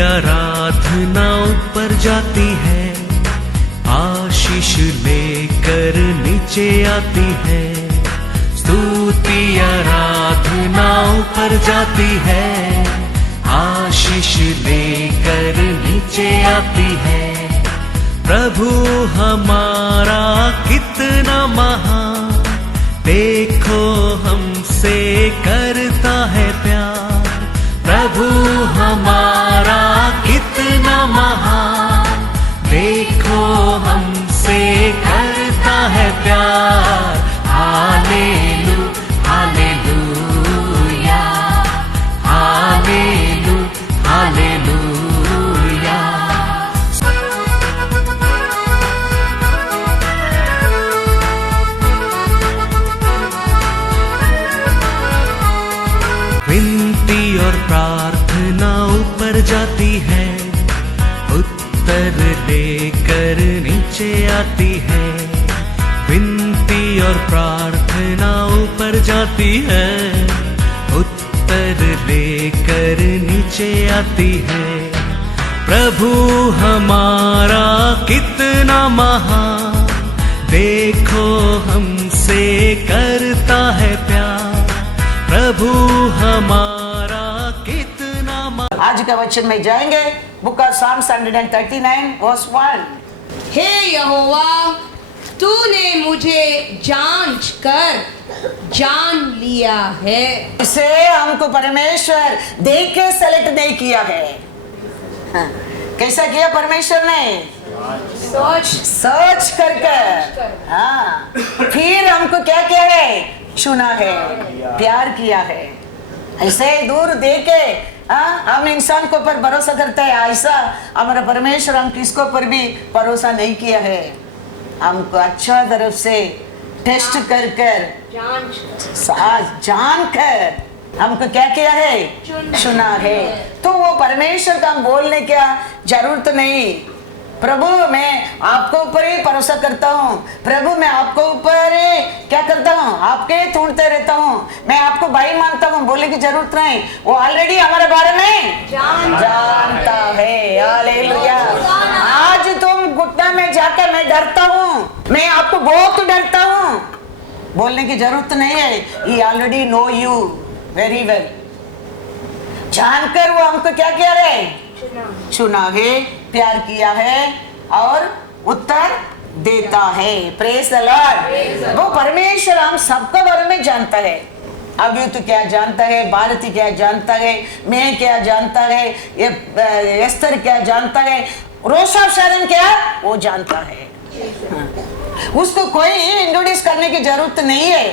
आराधना ऊपर जाती है, आशीष लेकर नीचे आती है। स्तुति आराधना ऊपर जाती है, आशीष लेकर नीचे आती है। प्रभु हमारा कितना महान, देखो हमसे करता है प्यार। प्रभु हमारा कितना महान, देखो हमसे करता है प्यार। हालेलू हालेलूया, हालेलू हालेलूया। विनती और प्रार्थना ऊपर जाती है, उत्तर लेकर नीचे आती है। विनती और प्रार्थना ऊपर जाती है, उत्तर लेकर नीचे आती है। प्रभु हमारा कितना महान, देखो हमसे करता है प्यार। प्रभु हमारा कितना आज का वचन में जाएंगे, बुक ऑफ साम्स 139 वर्स 1। हे यहोवा, तूने मुझे जांच कर जान लिया है। इसे हमको परमेश्वर देख के सेलेक्ट नहीं किया है। हाँ, कैसा किया परमेश्वर ने? सर्च कर। हाँ, फिर हमको क्या किया है? चुना है, प्यार किया है। ऐसे दूर देख के हम इंसान को पर भरोसा करते हैं, ऐसा हमारा परमेश्वर हम किसको पर भी भरोसा नहीं किया है। हमको अच्छा तरफ से टेस्ट कर जान कर हमको क्या किया है? चुना है। तो वो परमेश्वर का हम बोलने क्या जरूरत नहीं। प्रभु मैं आपको ऊपर ही भरोसा करता हूँ, प्रभु मैं आपको ऊपर क्या करता हूँ? आपके ढूंढते रहता हूँ, मैं आपको भाई मानता हूँ, बोलने की जरूरत नहीं। वो ऑलरेडी हमारे बारे में जानता है। हालेलुया। आज तुम घुटना में जाकर मैं डरता हूँ, मैं आपको बहुत डरता हूँ, बोलने की जरूरत नहीं है। He already know you very well। जानकर वो हमको क्या किया रे? चुना है, प्यार किया है और उत्तर देता है। Praise the Lord. वो परमेश्वर हम सबके बारे में जानता है। अभी तो क्या जानता है, भारती क्या जानता है, मैं क्या जानता है, एस्तर क्या जानता है, रोशा शरण क्या वो जानता है। उसको कोई इंट्रोड्यूस करने की जरूरत नहीं है।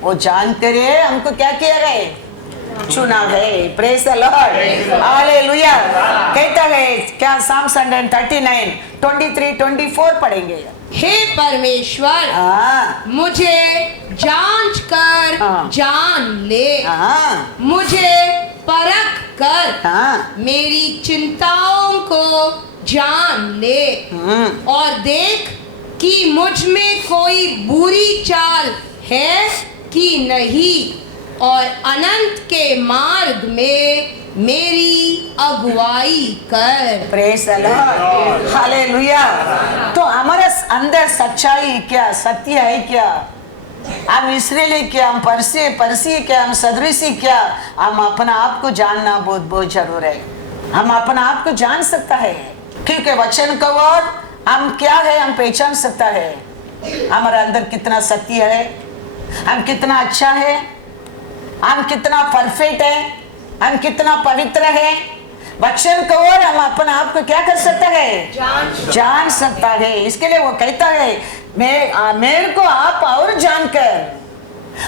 वो जानकर हमको क्या किया गए? चुना है। Praise the Lord. हालेलुया। कहता है क्या? साम्स 139 23-24 पढ़ेंगे। हे परमेश्वर, मुझे जांच कर जान ले, मुझे परख कर मेरी चिंताओं को जान ले, और देख कि मुझ में कोई बुरी चाल है कि नहीं, और अनंत के मार्ग में मेरी अगुवाई कर। Praise the Lord. हालेलुया। तो हमारे अंदर सच्चाई क्या, सत्य है क्या? हम इसराइली क्या, हम परसी क्या, हम सदृशी क्या? हम अपना आप को जानना बहुत बहुत जरूर है। हम अपना आप को जान सकता है क्योंकि वचन का और हम क्या है हम पहचान सकता है। हमारे अंदर कितना सत्य है, हम कितना अच्छा है, हम कितना परफेक्ट है, हम कितना पवित्र है। वचन को और हम अपना आप को क्या कर सकता है? जान सकता है। इसके लिए वो कहता है मेरे को आप और जानकर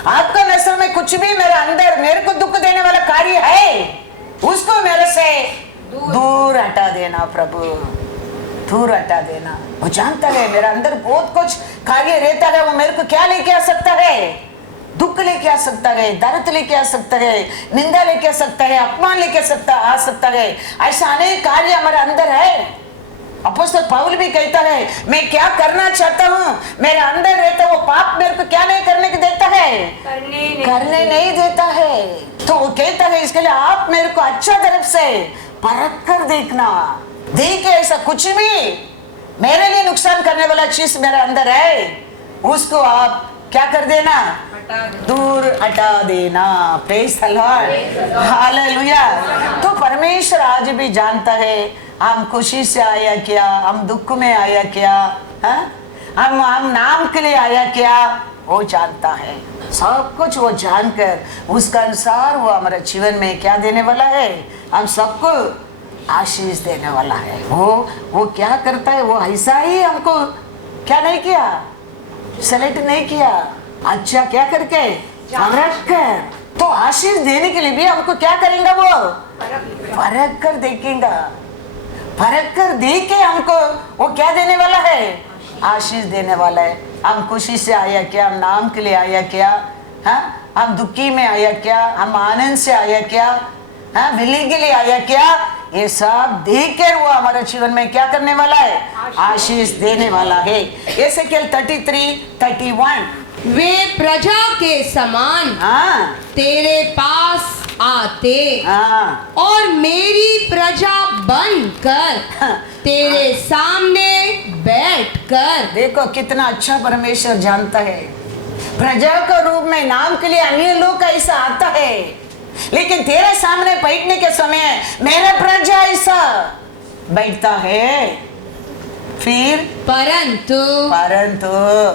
आपका नजर में कुछ भी मेरे अंदर मेरे को दुख देने वाला कार्य है, उसको मेरे से दूर हटा देना। प्रभु दूर हटा देना। वो जानता है मेरे अंदर बहुत कुछ कार्य रहता है, वो मेरे को क्या लेके आ सकता है? दुख लेके आ सकता है, दर्द लेके आ सकता है, निंदा लेके आ सकता है, अपमान लेके आ सकता है। ऐसा अनेक कार्य हमारे अंदर है। अपोस्तल पौल भी कहता है, मैं क्या करना चाहता हूँ, मेरे अंदर रहता वो पाप मेरे को क्या नहीं करने को देता है, करने नहीं देता है। तो वो कहता है इसके लिए आप मेरे को अच्छा तरफ से परख कर देखना, देख ऐसा कुछ भी मेरे लिए नुकसान करने वाला चीज मेरे अंदर है, उसको आप क्या कर देना, दूर हटा देना। Praise the Lord, hallelujah. तो परमेश्वर आज भी जानता है हम खुशी से आया क्या, हम दुख में आया क्या, हम नाम के लिए आया क्या, वो जानता है सब कुछ। वो जानकर उसका अनुसार वो हमारे जीवन में क्या देने वाला है, हम सबको आशीष देने वाला है। वो क्या करता है, वो ऐसा ही हमको क्या नहीं किया, सेलेक्ट नहीं किया, अच्छा क्या करके परख कर। तो आशीष देने के लिए भी हमको क्या करेंगे, वो परख कर देखेगा, परख कर देख के हमको वो क्या देने वाला है, आशीष देने वाला है। हम खुशी से आया क्या, हम नाम के लिए आया क्या, हम दुखी में आया क्या, हम आनंद से आया क्या, विली के लिए आया क्या, ये सब देख कर वो हमारे जीवन में क्या करने वाला है, आशीष देने वाला है। एसेकिएल 33:31, वे प्रजा के समान तेरे पास आते और मेरी प्रजा बनकर तेरे सामने बैठकर। देखो कितना अच्छा परमेश्वर जानता है, प्रजा के रूप में नाम के लिए अन्य लोग ऐसा आता है, लेकिन तेरे सामने बैठने के समय मेरा प्रजा ऐसा बैठता है। फिर परंतु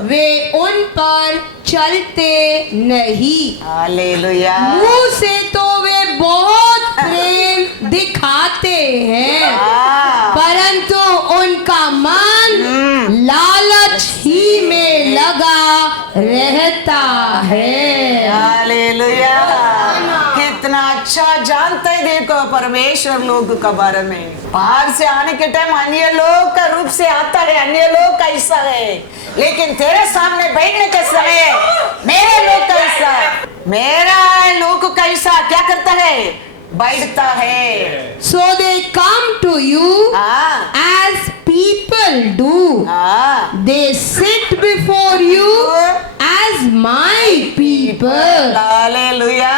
वे उन पर चलते नहीं। हालेलुया। मुंह से तो वे बहुत प्रेम दिखाते हैं, परंतु उनका मन लालच ही में लगा रहता है। हालेलुया। कितना अच्छा जानता है देखो परमेश्वर लोग के बारे में। बाहर से आने के टाइम अन्य लोग का रूप से आता है, अन्य लोग का ऐसा है, लेकिन तेरे सामने बैठने के समय मेरे लोग का ऐसा, मेरा लोग का ऐसा क्या करता है, बैठता है। So they come to you as people do. They sit before you as my people. Hallelujah.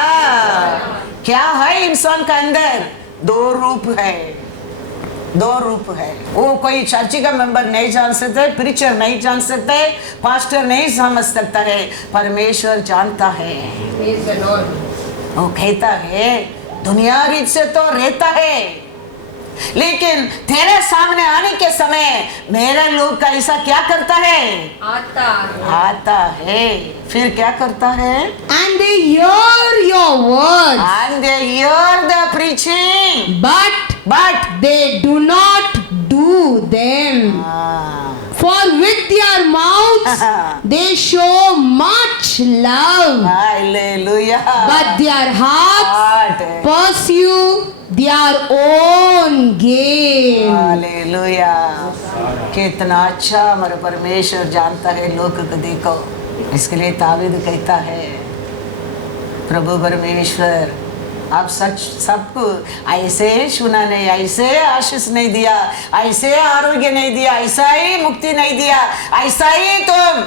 क्या है इंसान का अंदर, दो रूप है, दो रूप है। वो कोई चर्च का मेंबर नहीं जान सकते, प्रीचर नहीं जान सकते, पास्टर नहीं समझ सकता है, परमेश्वर जानता है। वो कहता है दुनिया रीत से तो रहता है, लेकिन तेरे सामने आने के समय मेरा लोग का ऐसा क्या करता है, आता है। फिर क्या करता है, and they hear your words, and they hear the preaching, but they do not do them. For with their mouths they show much love, Hallelujah, but their hearts pursue their own gain. Hallelujah. कितना अच्छा हमारा परमेश्वर जानता है लोग को। देखो इसके लिए दाऊद कहता है, प्रभु परमेश्वर आप सच सबको ऐसे सुना नहीं, ऐसे आशीष नहीं दिया, ऐसे आरोग्य नहीं दिया, ऐसा ही मुक्ति नहीं दिया, ऐसा ही तुम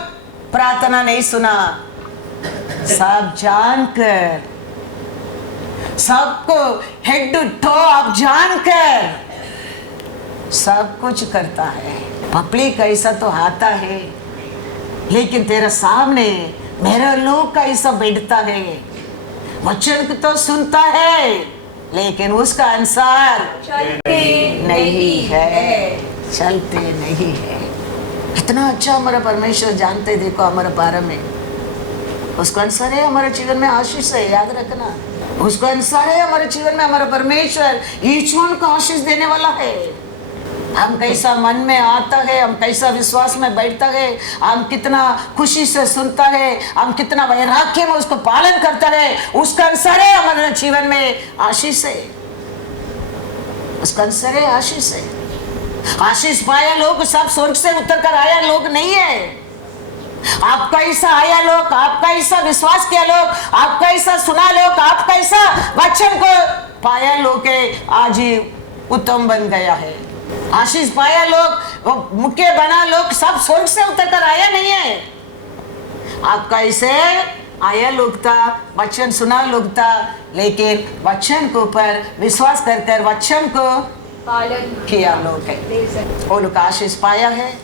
प्रार्थना नहीं सुना। सब जानकर, सबको हेड टू टो आप जानकर सब कुछ करता है। पब्लिक ऐसा तो आता है, लेकिन तेरे सामने मेरा लोग का ऐसा बैठता है, वचन को तो सुनता है, लेकिन उसका अनुसार चलते नहीं है, चलते नहीं है। इतना अच्छा हमारा परमेश्वर जानते, देखो हमारे बारे में उसका अनुसार है हमारे जीवन में आशीष है, याद रखना। उसका अनुसार है हमारे जीवन में हमारा परमेश्वर ईश्वर को आशीष देने वाला है। हम कैसा मन में आता है, हम कैसा विश्वास में बैठता है, हम कितना खुशी से सुनता है, हम कितना वैराग्य में उसको पालन करता है, उसका अनुसार है हमारे जीवन में आशीष है, उसका अनुसार है आशीष है। आशीष पाया लोग सब स्वर्ग से उतर कर आया लोग नहीं है। आपका ऐसा आया लोग, आपका ऐसा विश्वास किया लोग, आपका ऐसा सुना लोग, आपका ऐसा वचन को पाया लोग आज ही उत्तम बन गया है। आशीष पाया लोग, वो मुख्य बना लोग सब स्वर्ग से उतर कर आया नहीं है। आपका इसे आया लोग था, वचन सुना लोग था, लेकिन वचन के ऊपर विश्वास कर कर वचन को पालन किया लोग है। वो लोग आशीष पाया है,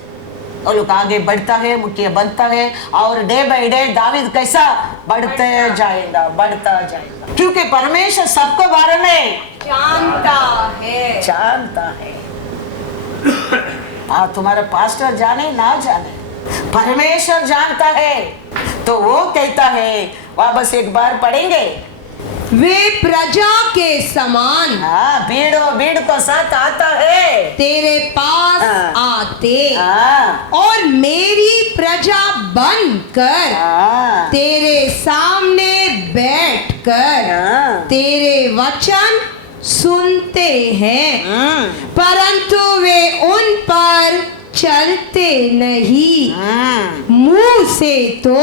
वो लोग आगे बढ़ता है, मुख्य बनता है, और डे बाय डे दावीद कैसा बढ़ते जाएगा, बढ़ता जाएगा, क्योंकि परमेश्वर सबको बारे में जानता है। जानता है। तुम्हारा पास्टर जाने ना जाने, परमेश्वर जानता है। तो वो कहता है, वापस एक बार पढ़ेंगे, वे प्रजा के समान भीड़ को साथ आता है, तेरे पास आते और मेरी प्रजा बनकर तेरे सामने बैठकर तेरे वचन सुनते हैं, परंतु वे उन पर चलते नहीं। मुंह से तो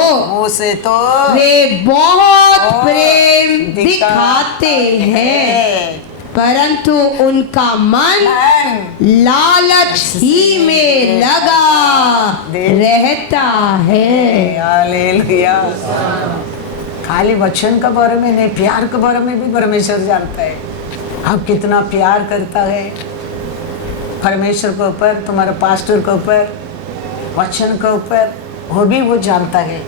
वे बहुत प्रेम दिखाते हैं, परंतु उनका मन लालच ही में लगा रहता है। हालेलुया। खाली वचन के बारे में नहीं, प्यार के बारे में भी परमेश्वर जानता है। आप कितना प्यार करता है परमेश्वर के ऊपर, तुम्हारे पास्टर के ऊपर, वचन के ऊपर, वो भी वो जानता है,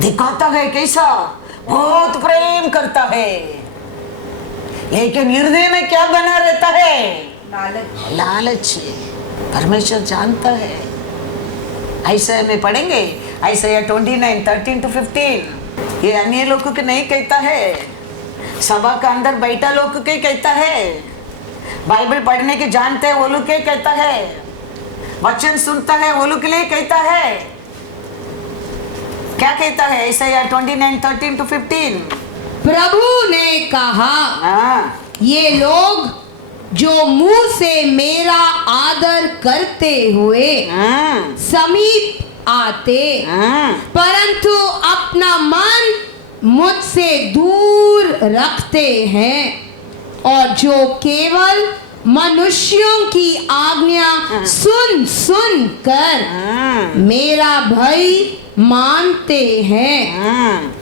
दिखाता है कैसा बहुत प्रेम करता है, लेकिन हृदय में क्या बना रहता है? लालच। परमेश्वर जानता है। ऐसे में पढ़ेंगे, ऐसे 29:13-15, ये अन्य लोगों के नहीं कहता है, सभा के अंदर बैठा लोग के कहता है, बाइबल पढ़ने के जानते हैं वो लोग के कहता है, वचन सुनता है वो लोग के लिए कहता है। क्या कहता है? ईसाया 29:13-15, प्रभु ने कहा, ये लोग जो मुंह से मेरा आदर करते हुए समीप आते, परंतु अपना मन मुझसे दूर रखते हैं, और जो केवल मनुष्यों की आज्ञा सुन सुन कर मेरा भय मानते हैं,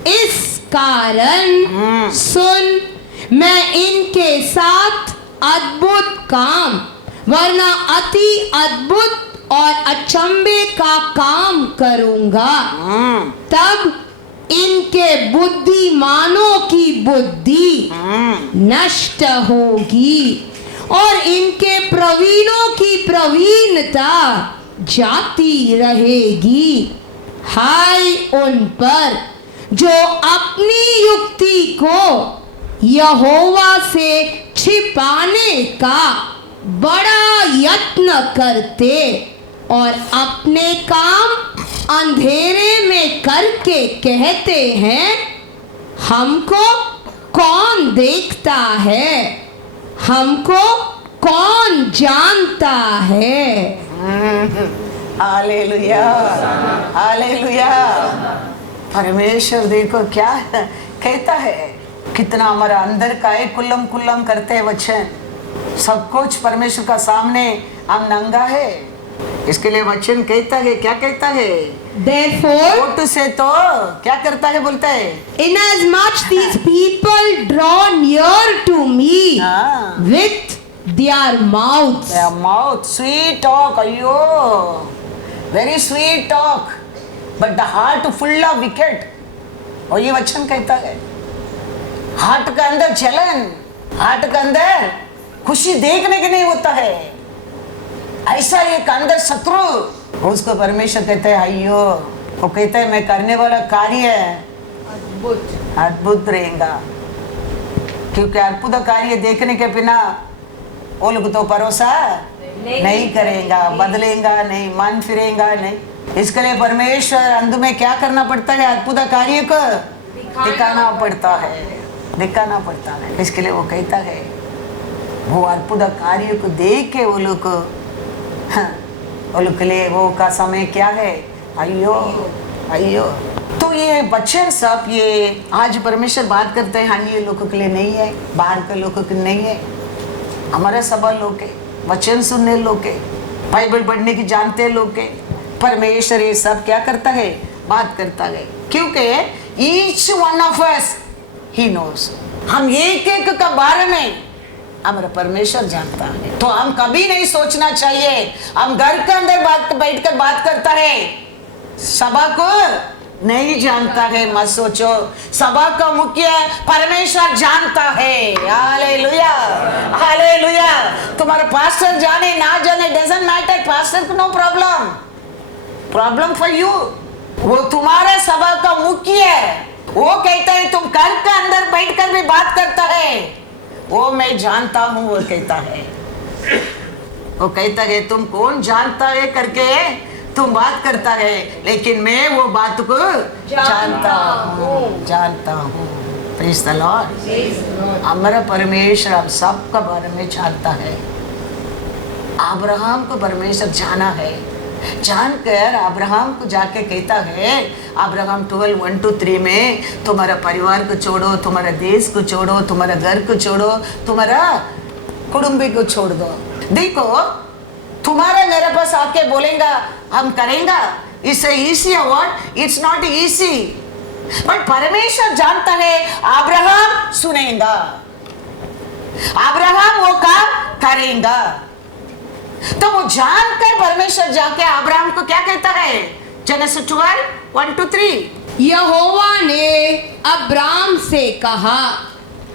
इस कारण सुन, मैं इनके साथ अद्भुत काम, वरना अति अद्भुत और अचंभे का काम करूंगा। तब इनके बुद्धिमानों की बुद्धि नष्ट होगी और इनके प्रवीणों की प्रवीणता जाती रहेगी। हाय उन पर जो अपनी युक्ति को यहोवा से छिपाने का बड़ा यत्न करते और अपने काम अंधेरे में करके कहते हैं, हमको कौन देखता है, हमको कौन जानता है। Hallelujah, hallelujah. परमेश्वर देखो क्या कहता है, कितना हमारा अंदर का है, कुल्लम कुल्लम करते हैं वचन, सब कुछ परमेश्वर का सामने हम नंगा है। इसके लिए वचन कहता है, क्या कहता है? Therefore, ओट से तो क्या करता है, बोलता है, inasmuch these people draw near to me with their mouths, their mouth, sweet talk, अयो, very sweet talk, but the heart full of wicked। और ये वचन कहता है, हार्ट का अंदर जलन, हार्ट का अंदर खुशी देखने के नहीं होता है, ऐसा एक अंदर शत्रु, उसको परमेश्वर कहते हैं, अयो, वो कहते हैं मैं करने वाला कार्य अद्भुत रहेगा, क्योंकि अद्भुत कार्य देखने के बिना वो लोग तो भरोसा नहीं करेगा, बदलेगा नहीं, मन फिरेगा नहीं। इसके लिए परमेश्वर अंत में क्या करना पड़ता है? अद्भुत कार्य को दिखाना पड़ता है, दिखाना पड़ता है। इसके लिए वो कहता है, वो अद्भुत कार्य को देख के वो लोग के लिए वो का समय क्या है? अयो अयो। तो ये बच्चे सब, ये आज परमेश्वर बात करते हैं, अन्य लोगों के लिए नहीं है, बाहर के लोगों के नहीं है, हमारा सभी लोग है। वचन सुनने लोग के, बाइबल पढ़ने की जानते हैं लोग के, परमेश्वर ये सब क्या करता है, बात करता है, क्योंकि each one of us he knows, हम एक एक का बारे में हमारा परमेश्वर जानता है। तो हम कभी नहीं सोचना चाहिए हम घर के अंदर बैठकर बात करता है, सभा को नहीं जानता है, मत सोचो। सभा का मुख्य परमेश्वर जानता है। Hallelujah, hallelujah. तुम्हारा पास्टर जाने ना जाने डजंट मैटर, पास्टर को no problem, problem for you. वो तुम्हारा सभा का मुख्य है, वो कहता है तुम घर के अंदर बैठकर भी बात करता है, वो मैं जानता हूं, वो कहता है, वो कहता है तुम कौन जानता है करके तुम बात करता है, लेकिन मैं वो बात को जानता हूँ, जानता हूँ। Praise the Lord. हमारा परमेश्वर हम सबका बारे में जानता है। अब्राहम को परमेश्वर जाना है, जानकर अब्राहम को जाके कहता है, अब्राहम 12:1-3 में तुम्हारा परिवार को छोड़ो, तुम्हारा देश को छोड़ो, तुम्हारा घर को छोड़ो, तुम्हारा कुटुंबी को छोड़ दो। देखो तुम्हारा मेरे पास आके बोलेगा हम करेंगे, it's easy what, it's not easy, but परमेश्वर जानता है अब्राहम सुनेगा, अब्राहम वो काम करेगा। तो वो जानकर परमेश्वर जाके अब्राहम को क्या कहता है, जेनेसिस 12:1-3, यहोवा ने अब्राम से कहा,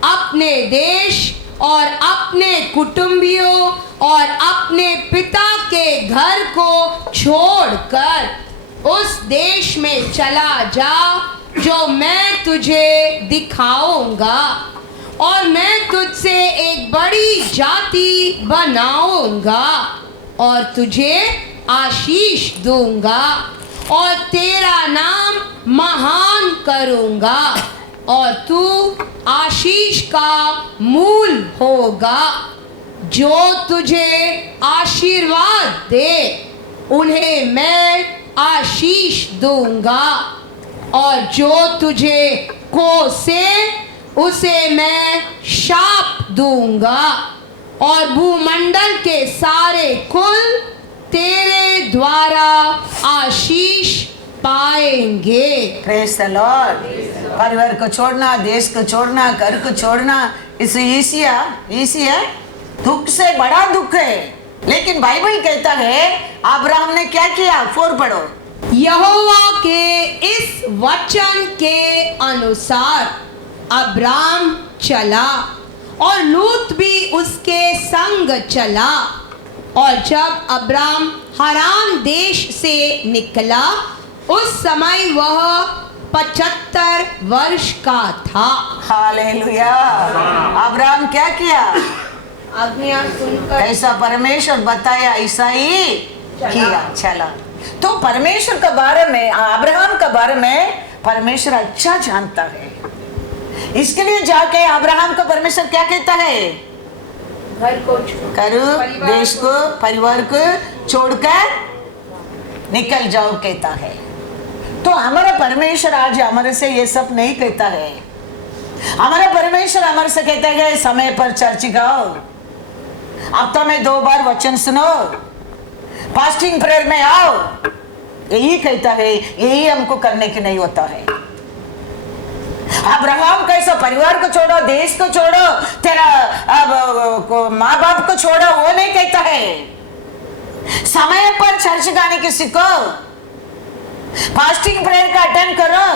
अपने देश और अपने कुटुंबियों और अपने पिता के घर को छोड़कर उस देश में चला जा जो मैं तुझे दिखाऊंगा, और मैं तुझसे एक बड़ी जाति बनाऊंगा और तुझे आशीष दूंगा और तेरा नाम महान करूंगा और तू आशीष का मूल होगा। जो तुझे आशीर्वाद दे उन्हें मैं आशीष दूंगा, और जो तुझे कोसे उसे मैं शाप दूंगा, और भूमंडल के सारे कुल तेरे द्वारा आशीष पाएंगे। Praise the Lord. परिवार को छोड़ना, देश को छोड़ना, घर को छोड़ना, इसे इसी है, दुख से बड़ा दुख है। लेकिन बाइबल कहता है अब्राहम ने क्या किया, 4 पढ़ो। यहोवा के इस वचन के अनुसार अब्राम चला और लूत भी उसके संग चला, और जब अब्राम हरान देश से निकला उस समय वह 75 वर्ष का था। हालेलुया। अब्राहम क्या किया, आज्ञा सुनकर ऐसा परमेश्वर बताया ऐसा ही किया, चला। तो परमेश्वर के बारे में, अब्राहम के बारे में परमेश्वर अच्छा जानता है। इसके लिए जाके अब्राहम को परमेश्वर क्या कहता है, घर को करो, देश को, परिवार को छोड़कर निकल जाओ कहता है। तो हमारा परमेश्वर आज हमारे से ये सब नहीं कहता है। हमारा परमेश्वर हमारे से कहता है समय पर चर्च गाओ, हफ्ता में 2 बार वचन सुनो, फास्टिंग प्रेयर में आओ, यही कहता है। यही हमको करने की नहीं होता है। अब्राहम कैसा परिवार को छोड़ो, देश को छोड़ो, तेरा माँ बाप को छोड़ो, वो नहीं कहता है। समय पर चर्च गाने की सीखो, फास्टिंग प्रेयर का अटेंड करो,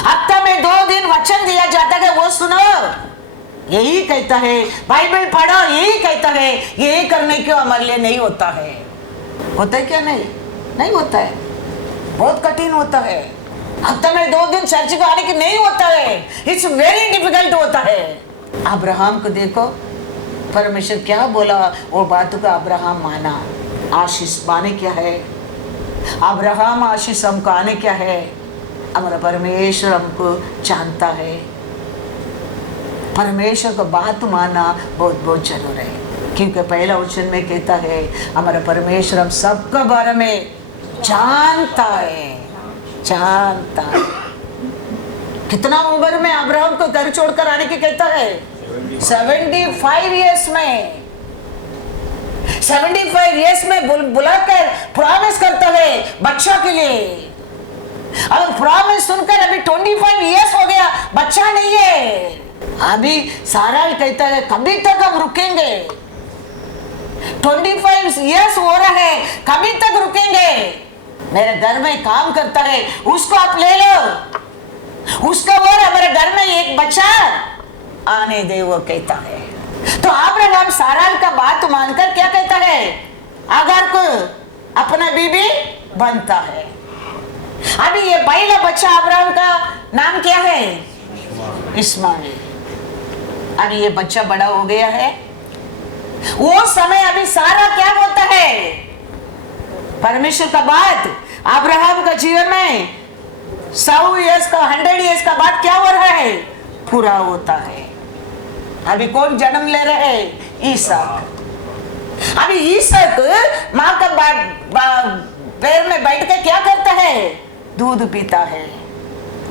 हफ्ता में 2 दिन वचन दिया जाता है वो सुनो, यही कहता है। बाइबल पढ़ो, यही कहता है। यही करने क्यों हमारे लिए नहीं होता है? होता है क्या? नहीं होता है, बहुत कठिन होता है। हफ्ते में 2 दिन चर्च को आने की नहीं होता है, इट्स वेरी डिफिकल्ट होता है। अब्राहम को देखो परमेश्वर क्या बोला, वो बातों का अब्राहम माना। आशीष पाने क्या है, अब्राहम आशीष हमको आने क्या है, हमारा परमेश्वर हमको जानता है। परमेश्वर को बात माना बहुत बहुत जरूर है, क्योंकि पहला वचन में कहता है हमारा परमेश्वर हम सबके बारे में जानता है, जानता है। कितना उम्र में अब्राहम को घर छोड़कर आने की कहता है? 75 इयर्स में। 75 इयर्स में बुलाकर प्रॉमिस करता है बच्चा के लिए। अब प्रॉमिस सुनकर अभी 25 इयर्स हो गया, बच्चा नहीं है। अभी सारा कहता है कभी तक हम रुकेंगे, 25 इयर्स हो रहा है, कभी तक रुकेंगे। मेरे घर में काम करता है, उसको आप ले लो, उसका और हमारे घर में एक बच्चा आने दे, वो कहता है। तो अब्राहम सारा का बात मानकर क्या कहता है, अगर को अपना बीबी बनता है। अभी ये पहला बच्चा अब्राहम का नाम क्या है, इस्माइल। अभी ये बच्चा बड़ा हो गया है। वो समय अभी सारा क्या होता है, परमेश्वर का बात अब्राहम का जीवन में 100 इयर्स का 100 इयर्स का बाद क्या हो रहा है, पूरा होता है। अभी कौन जन्म ले रहे हैं, ईसाक। अभी ईसाक माँ का पैर में बैठ के क्या करता है, दूध पीता है।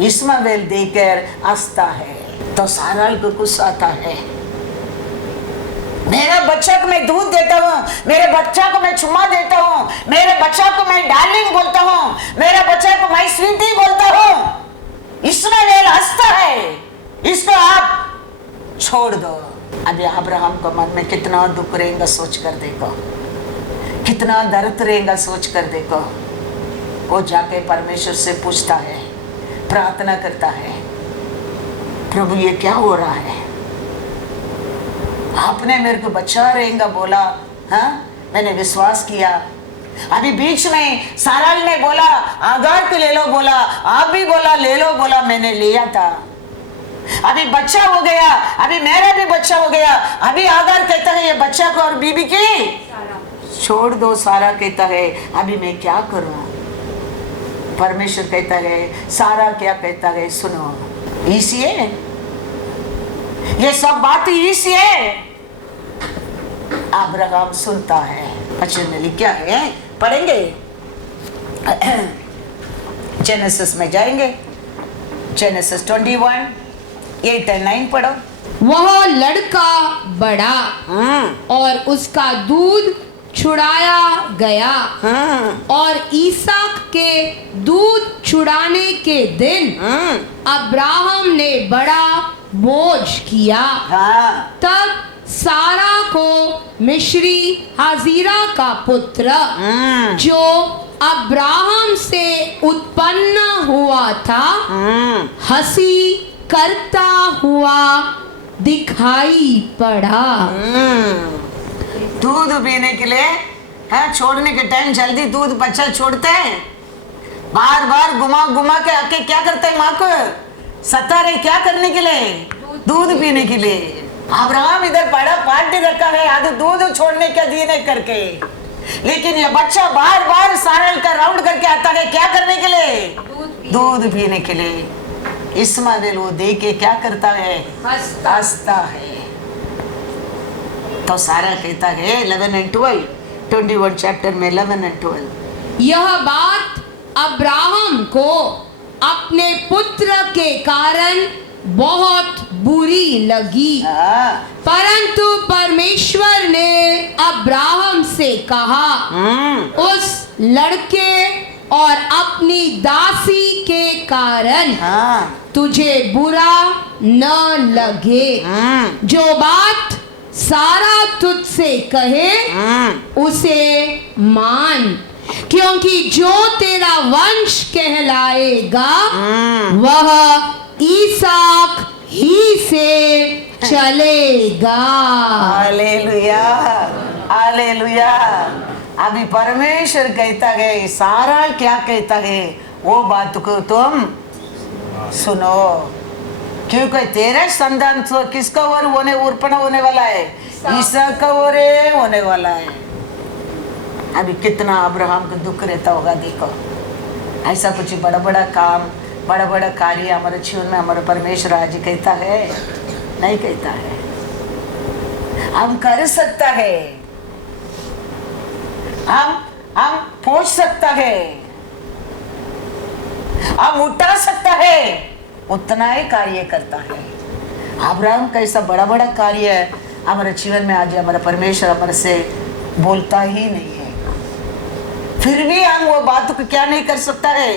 इस्माइल देकर हंसता है। तो सारा को गुस्सा आता है, मेरा बच्चा को मैं दूध देता हूँ, मेरे बच्चा को मैं चुम्मा देता हूँ, मेरे बच्चा को मैं डार्लिंग बोलता हूँ, मेरा बच्चा को मैं स्वीटी बोलता हूँ। इस्माइल हंसता है, इसको आप छोड़ दो। अभी अब्राहम को मन में कितना दुख रहेगा सोच कर देखो, कितना दर्द रहेगा सोच कर देखो। वो जाके परमेश्वर से पूछता है, प्रार्थना करता है, प्रभु ये क्या हो रहा है, आपने मेरे को बचा रहेगा बोला, हाँ मैंने विश्वास किया। अभी बीच में साराल ने बोला आगार को ले लो बोला, आप भी बोला ले लो बोला, मैंने लिया था। अभी बच्चा हो गया, अभी मेरा भी बच्चा हो गया। अभी आगार कहता है ये बच्चा को और बीबी की छोड़ दो। सारा कहता है अभी मैं क्या करूं। परमेश्वर कहता है, सारा क्या कहता है सुनो, इसी है ये सब बात इसी है। अब्राहम सुनता है। वचन में लिखा है, पढ़ेंगे जेनेसिस में जाएंगे, जेनेसिस 21 8 और 9 पढ़ो। वह लड़का बड़ा और उसका दूध छुड़ाया गया और ईसाक के दूध छुड़ाने के दिन अब्राहम ने बड़ा बोझ किया। तब सारा को मिस्री हाजिरा का पुत्र जो अब्राहम से उत्पन्न हुआ था हंसी करता हुआ दिखाई पड़ा। दूध पीने के लिए है, छोड़ने के टाइम जल्दी दूध बच्चा छोड़ते हैं, बार बार घुमा घुमा के आके क्या करते हैं, माँ को सता रहे क्या करने के लिए, दूध पीने के लिए। अब्राहम इधर बड़ा पार्टी रखा है आधे दूध छोड़ने का देने करके, लेकिन ये बच्चा बार बार सारल का राउंड करके आता है क्या करने के लिए, दूध पीने के लिए। इस्माइल वो देख के क्या करता है, हंसता है। तो सारा कहता है 11 और 12 21 चैप्टर में 11 और 12, यह बात अब्राहम को अपने पुत्र के कारण बहुत बुरी लगी, परंतु परमेश्वर ने अब्राहम से कहा, उस लड़के और अपनी दासी के कारण तुझे बुरा न लगे। जो बात सारा तुझसे कहे उसे मान, क्योंकि जो तेरा वंश कहलाएगा वह ईसाक ही से चलेगा। Hallelujah hallelujah. अभी परमेश्वर कहता है, सारा क्या कहता है वो बात को तुम सुनो, क्योंकि तेरे संतान तो किसका और उत्पन्न होने वाला है, ईसाक का और होने वाला है। अभी कितना अब्राहम को दुख रहता होगा देखो। ऐसा कुछ बड़ा बड़ा काम, बड़ा बड़ा कार्य हमारे जीवन में हमारा परमेश्वर आज कहता है, नहीं कहता है। हम कर सकता है, हम पहुंच सकता है, हम उठा सकता है, उतना ही कार्य करता है। अब्राहम का ऐसा बड़ा बड़ा कार्य है हमारे जीवन में आज हमारा परमेश्वर हमारे से बोलता ही नहीं है। फिर भी हम वो बात को क्या नहीं कर सकता है,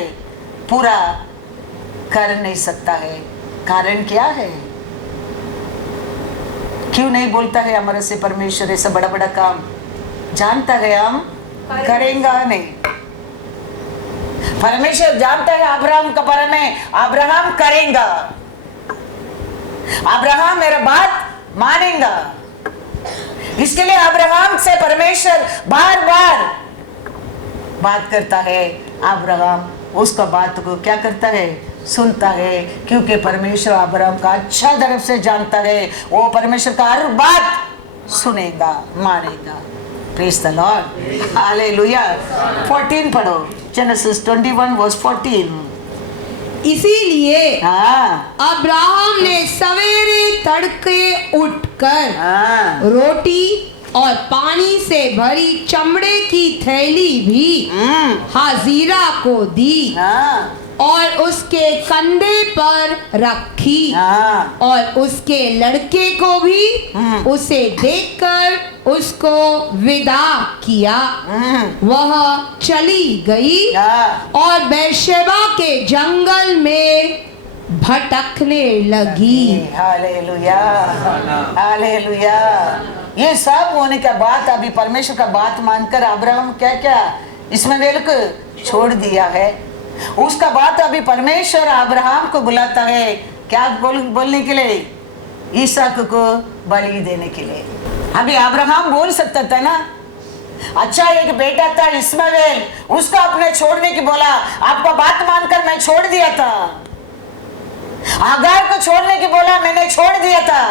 पूरा कर नहीं सकता है। कारण क्या है, क्यों नहीं बोलता है हमारे से परमेश्वर ऐसा बड़ा बड़ा काम? जानता है हम करेंगे नहीं। परमेश्वर जानता है अब्राहम का बारे में, अब्राहम करेंगा, अब्राहम मेरा बात मानेगा। इसके लिए अब्राहम से परमेश्वर बार बार बात करता है। अब्राहम उसका बात को क्या करता है, सुनता है, क्योंकि परमेश्वर अब्राहम का अच्छा तरफ से जानता है। वो परमेश्वर का हर बात सुनेगा, मानेगा। Praise the Lord, hallelujah. 14 पढ़ो, जेनेसिस 21 वर्स 14। इसीलिए हाँ, अब्राहम ने सवेरे तड़के उठकर हाँ, रोटी और पानी से भरी चमड़े की थैली भी हाजिरा को दी हाँ, और उसके कंधे पर रखी हाँ, और उसके लड़के को भी उसे देखकर उसको विदा किया। वह चली गई हाँ, और बेर्शेबा के जंगल में भटकने लगी। Hallelujah, hallelujah. ये सब होने के बाद अभी परमेश्वर का बात मानकर अब्राहम क्या क्या इस्माएल को छोड़ दिया है। उसका बात अभी परमेश्वर अब्राहम को बुलाता है, क्या बोलने के लिए, इसहाक को बलि देने के लिए। अभी अब्राहम बोल सकता था ना, अच्छा एक बेटा था इस्माएल, उसको अपने छोड़ने की बोला, आपका बात मानकर मैं छोड़ दिया था। आगार को छोड़ने की बोला, मैंने छोड़ दिया था।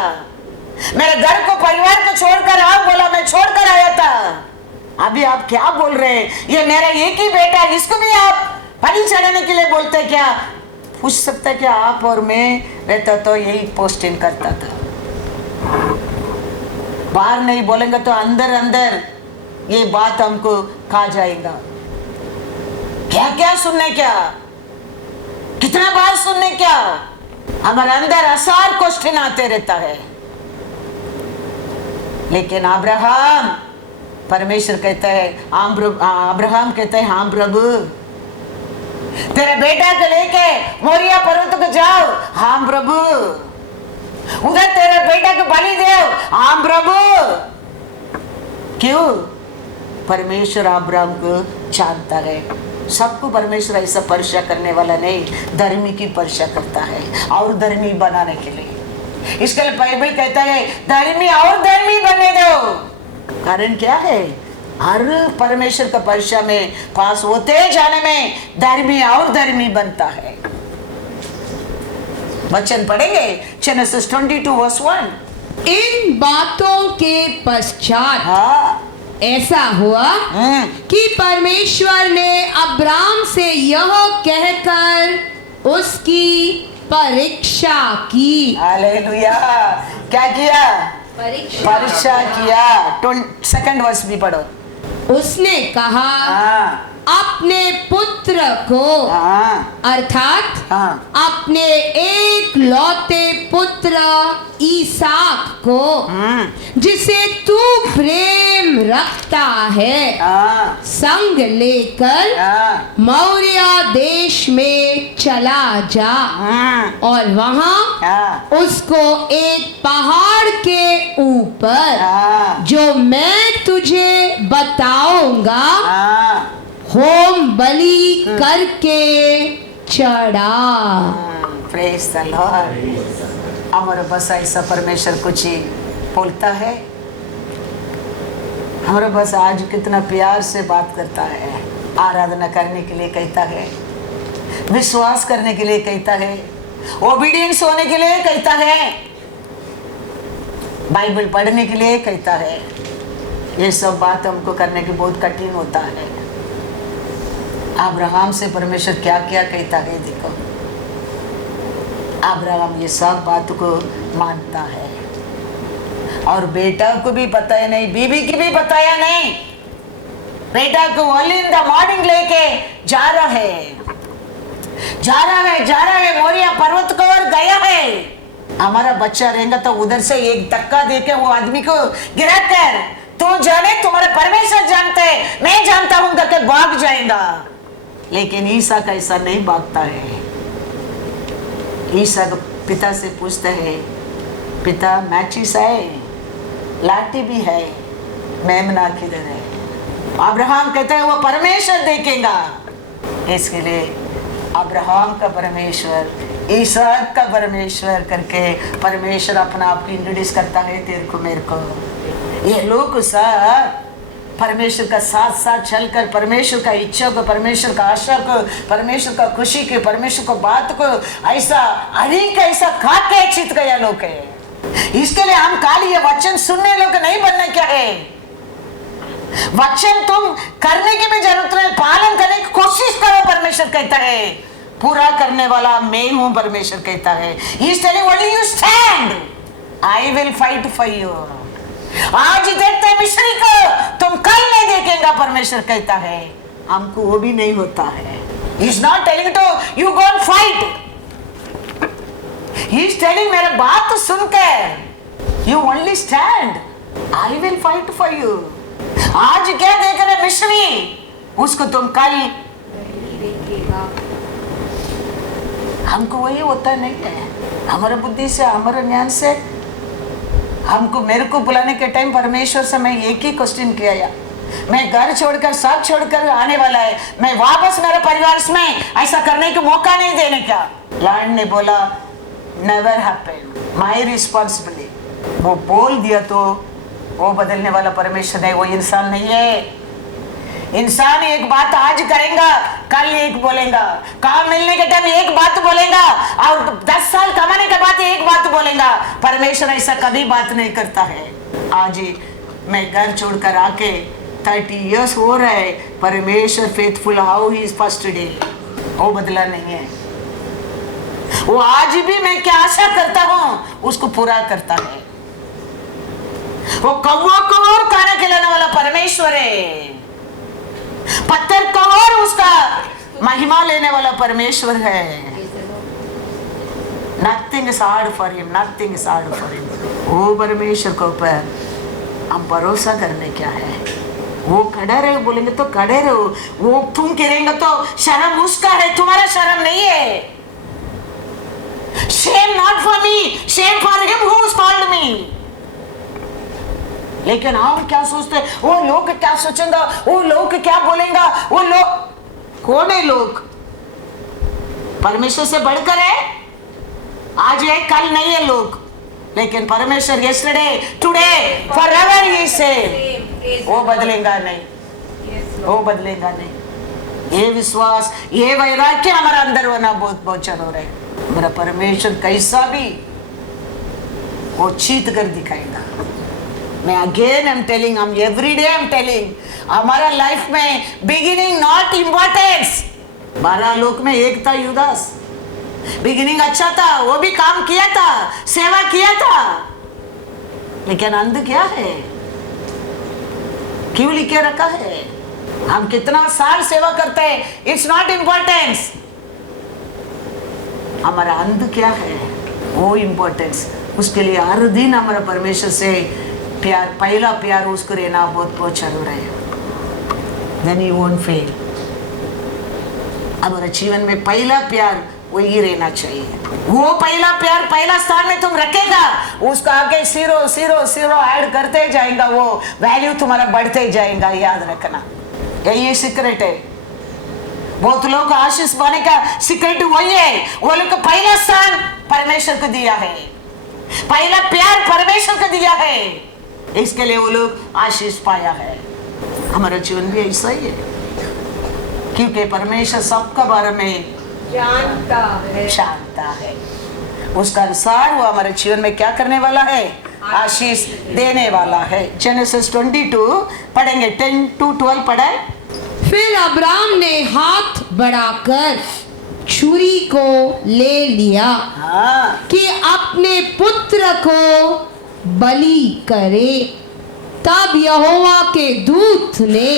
मेरे घर को परिवार को छोड़कर आप बोला, मैं छोड़कर आया था। अभी आप क्या बोल रहे हैं, ये मेरा एक ही बेटा, इसको भी आप बलि चढ़ाने के लिए बोलते क्या? पूछ सकता क्या आप और मैं रहता तो यही पोस्टिंग करता था। बाहर नहीं बोलेंगे तो अंदर अंदर ये बात हमको खा जाएगा। क्या क्या सुनने, क्या कितना बार सुनने, क्या हमारे अंदर असार क्वेश्चन आते रहता है। लेकिन अब्राहम, परमेश्वर कहता है, अब्राहम कहता है, हाँ प्रभु, तेरे बेटा को लेके मोरिया पर्वत को जाओ, हाँ प्रभु, उधर तेरे बेटा को बलि दो, हाँ प्रभु। क्यों? परमेश्वर अब्राहम को जानता है। सबको परमेश्वर ऐसा परीक्षा करने वाला नहीं, धर्मी की परीक्षा करता है और धर्मी बनाने के लिए। इसके लिए बाइबल कहता है धर्मी और धर्मी बने दो। कारण क्या है? हर परमेश्वर का परीक्षा में पास होते जाने में धर्मी और धर्मी बनता है। वचन पढ़ेंगे, जेनेसिस 22 वर्स 1। इन बातों के पश्चात हाँ, ऐसा हुआ कि परमेश्वर ने अब्राम से यह कहकर उसकी परीक्षा की। हालेलुया। क्या किया? परीक्षा किया। 2nd वर्ष भी पढ़ो। उसने कहा, हाँ, अपने पुत्र को, हाँ, अर्थात हाँ, अपने एक लौते पुत्र ईसाक को, जिसे तू प्रेम रखता है, हाँ, संग लेकर हाँ, मौर्य देश में चला जा और वहां हाँ, उसको एक पहाड़ के ऊपर, हाँ, जो मैं तुझे बताऊंगा, हाँ, होम बलि करके चढ़ा। Praise the Lord. हमारा बस ऐसा परमेश्वर कुछ ही बोलता है। हमारा बस आज कितना प्यार से बात करता है, आराधना करने के लिए कहता है, विश्वास करने के लिए कहता है, ओबीडियंस होने के लिए कहता है, बाइबल पढ़ने के लिए कहता है। ये सब बात हमको करने की बहुत कठिन होता है। अब्राहम से परमेश्वर क्या क्या कहता है, देखो। अब्राहम ये सब बात को मानता है और बेटा को भी पता है नहीं, बीवी की भी बताया नहीं। बेटा को अर्ली इन द मॉर्निंग लेके जा रहा है मोरिया पर्वत को और गया है। हमारा बच्चा रहेगा तो उधर से एक धक्का देके वो आदमी को गिरा कर तू जाने, तुम्हारे परमेश्वर जानते हैं, मैं जानता हूं करके भाग जाएगा। लेकिन ईसा कैसा नहीं भागता है। ईसा पिता से पूछता है, पिता मैचिस है, लाठी भी है, मेमना किधर है? अब्राहम कहते हैं वो परमेश्वर देखेगा। इसके लिए अब्राहम का परमेश्वर, ईसाक का परमेश्वर करके परमेश्वर अपना आप को इंट्रोड्यूस करता है तेरे को मेरे को। ये लोग सब परमेश्वर का साथ साथ चलकर परमेश्वर का इच्छा को, परमेश्वर का आशा को, परमेश्वर का खुशी के, परमेश्वर को बात को ऐसा अनेक ऐसा खा के चित गया लोग है। इसके लिए हम खाली ये वचन सुनने लोग नहीं बनना क्या है। वचन तुम करने की भी जरूरत नहीं, पालन करने की कोशिश करो। परमेश्वर कहता है पूरा करने वाला मैं हूं, परमेश्वर कहता है। He is telling only you stand, I will fight for you। आज देखते हैं मिस्री को, तुम कल नहीं देखेगा, परमेश्वर कहता है। हमको वो भी नहीं होता है। He is not telling to you go and fight, He is telling मेरा बात सुनकर you only stand, I will fight for you। आज क्या देख रहे मिस्री, उसको तुम कल देखेगा। हमको वही होता नहीं है। हमारे बुद्धि से, हमारे ज्ञान से, हमको मेरे को बुलाने के टाइम परमेश्वर से मैं एक ही क्वेश्चन किया या मैं घर छोड़कर सब छोड़कर आने वाला है, मैं वापस मेरे परिवार में ऐसा करने का मौका नहीं देने का। लॉर्ड ने बोला नेवर हैपन, माय रिस्पॉन्सिबिलिटी। वो बोल दिया तो वो बदलने वाला परमेश्वर है, वो इंसान नहीं है। इंसान एक बात आज करेगा, कल एक बोलेगा, काम मिलने के टाइम एक बात बोलेगा और 10 साल कमाने के बाद एक बात बोलेगा। परमेश्वर ऐसा कभी बात नहीं करता है। आज ही मैं घर छोड़कर आके 30 इयर्स हो रहा है, परमेश्वर faithful how he is first day, वो बदला नहीं है। वो आज भी मैं क्या आशा करता हूं उसको पूरा करता है। वो कौवा को और खाना खिलाने वाला परमेश्वर है, पत्थर को और उसका महिमा लेने वाला परमेश्वर है। Nothing is hard for him, nothing is hard for him. वो परमेश्वर के ऊपर हम भरोसा करने क्या है। वो खड़ा रहे बोलेंगे तो खड़े रहो, वो तुम करेंगे तो शर्म उसका है, तुम्हारा शर्म नहीं है। Shame not for me, shame for him who has called me। लेकिन हम क्या सोचते हैं, वो लोग क्या सोचेंगे, वो लोग क्या बोलेंगे, वो लोग कौन है? लोग परमेश्वर से बढ़कर है। आज है कल नहीं है लोग, लेकिन परमेश्वर yesterday, today, forever he said, वो बदलेगा नहीं, वो बदलेगा नहीं। ये विश्वास, ये वैराग्य हमारा अंदर होना बहुत बहुत जरूर है। मेरा परमेश्वर कैसा भी वो चीत कर दिखाएगा। मैं अगेन आई एम टेलिंग, हम every day I am telling, हमारा लाइफ में बिगिनिंग नॉट इम्पोर्टेंस। 12 लोग में एक था युदास, बिगिनिंग अच्छा था, वो भी काम किया था, सेवा किया था, लेकिन अंत क्या है, क्यों लिखे रखा है? हम कितना साल सेवा करते हैं, इट्स नॉट इम्पोर्टेंस। हमारा अंत क्या है वो इम्पोर्टेंस। उसके लिए हर दिन हमारा परमेश्वर से प्यार, पहला प्यार उसको रहना बहुत बहुत जरूर है। Then you won't fail। हमारे जीवन में पहला प्यार वही रहना चाहिए। वो पहला प्यार पहला स्थान में तुम रखेगा, उसका आगे सीरो सीरो सीरो ऐड करते जाएगा, वो वैल्यू तुम्हारा बढ़ते जाएगा। याद रखना, यही सीक्रेट है। बहुत लोग आशीष पाने का सीक्रेट वही है, वो लोग को पहला स्थान परमेश्वर को दिया है, पहला प्यार परमेश्वर को दिया है, इसके लिए वो लोग आशीष पाया है। हमारा जीवन भी ऐसा ही है, क्योंकि परमेश्वर सबका बारे में जानता है। उसका अनुसार वो हमारे जीवन में क्या करने वाला है, आशीष देने वाला है। जेनेसिस 22 पढ़ेंगे, 10 to 12 पढ़े। फिर अब्राम ने हाथ बढ़ाकर छुरी को ले लिया कि अपने पुत्र को बलि करे। तब यहोवा के दूत ने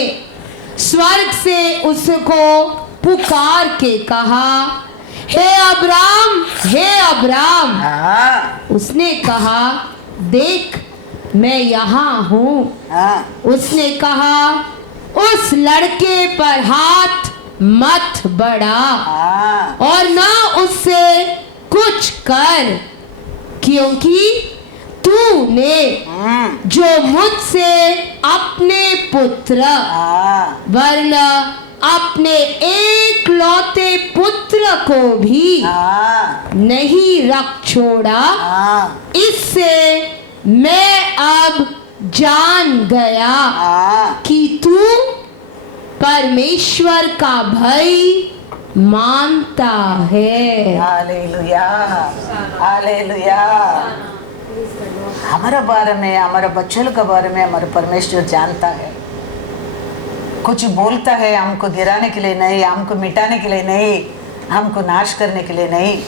स्वर्ग से उसको पुकार के कहा, हे अब्राम, हे अब्राम। उसने कहा, देख मैं यहाँ हूँ। हाँ, उसने कहा, उस लड़के पर हाथ मत बढ़ा हाँ, और ना उससे कुछ कर, क्योंकि तूने जो मुझसे अपने पुत्र हाँ, वरन अपने एकलौते पुत्र को भी हाँ, नहीं रख छोड़ा, हाँ, इससे मैं अब जान गया हाँ, कि तू परमेश्वर का भय मानता है। Hallelujah, hallelujah. हमारे बारे में, हमारे बच्चों के बारे में हमारे परमेश्वर जानता है। कुछ बोलता है हमको गिराने के लिए नहीं, हमको मिटाने के लिए नहीं, हमको नाश करने के लिए नहीं,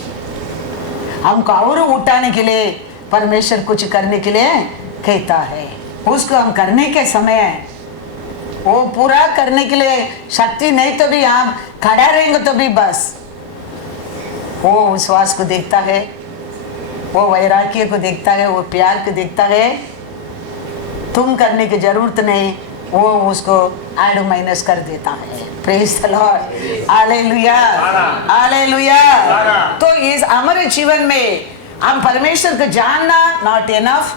हमको और उठाने के लिए परमेश्वर कुछ करने के लिए कहता है। उसको हम करने के समय वो पूरा करने के लिए शक्ति नहीं तो भी हम खड़ा रहेंगे तो भी बस वो विश्वास को देखता है, वो वैराग्य को देखता है, वो प्यार को देखता है। तुम करने की जरूरत नहीं, वो उसको ऐड माइनस कर देता है। Praise the Lord, hallelujah, hallelujah. तो इस हमारे जीवन में हम परमेश्वर को जानना नॉट इनफ,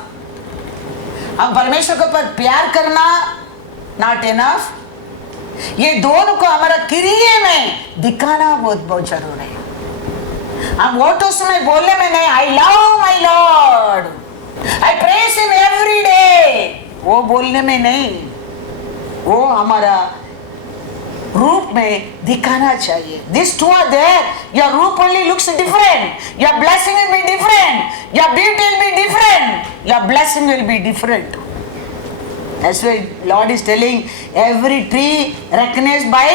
हम परमेश्वर के ऊपर प्यार करना नॉट इनफ, ये दोनों को हमारा क्रिया में दिखाना बहुत बहुत जरूरी है। हम वोटों में बोलने में नहीं, I love my lord, I praise him every day, वो बोलने में नहीं, वो हमारा रूप में दिखाना चाहिए। This two are there, your रूप only looks different, your blessing will be different, your beauty will be different, your blessing will be different. That's why Lord is telling every tree recognized by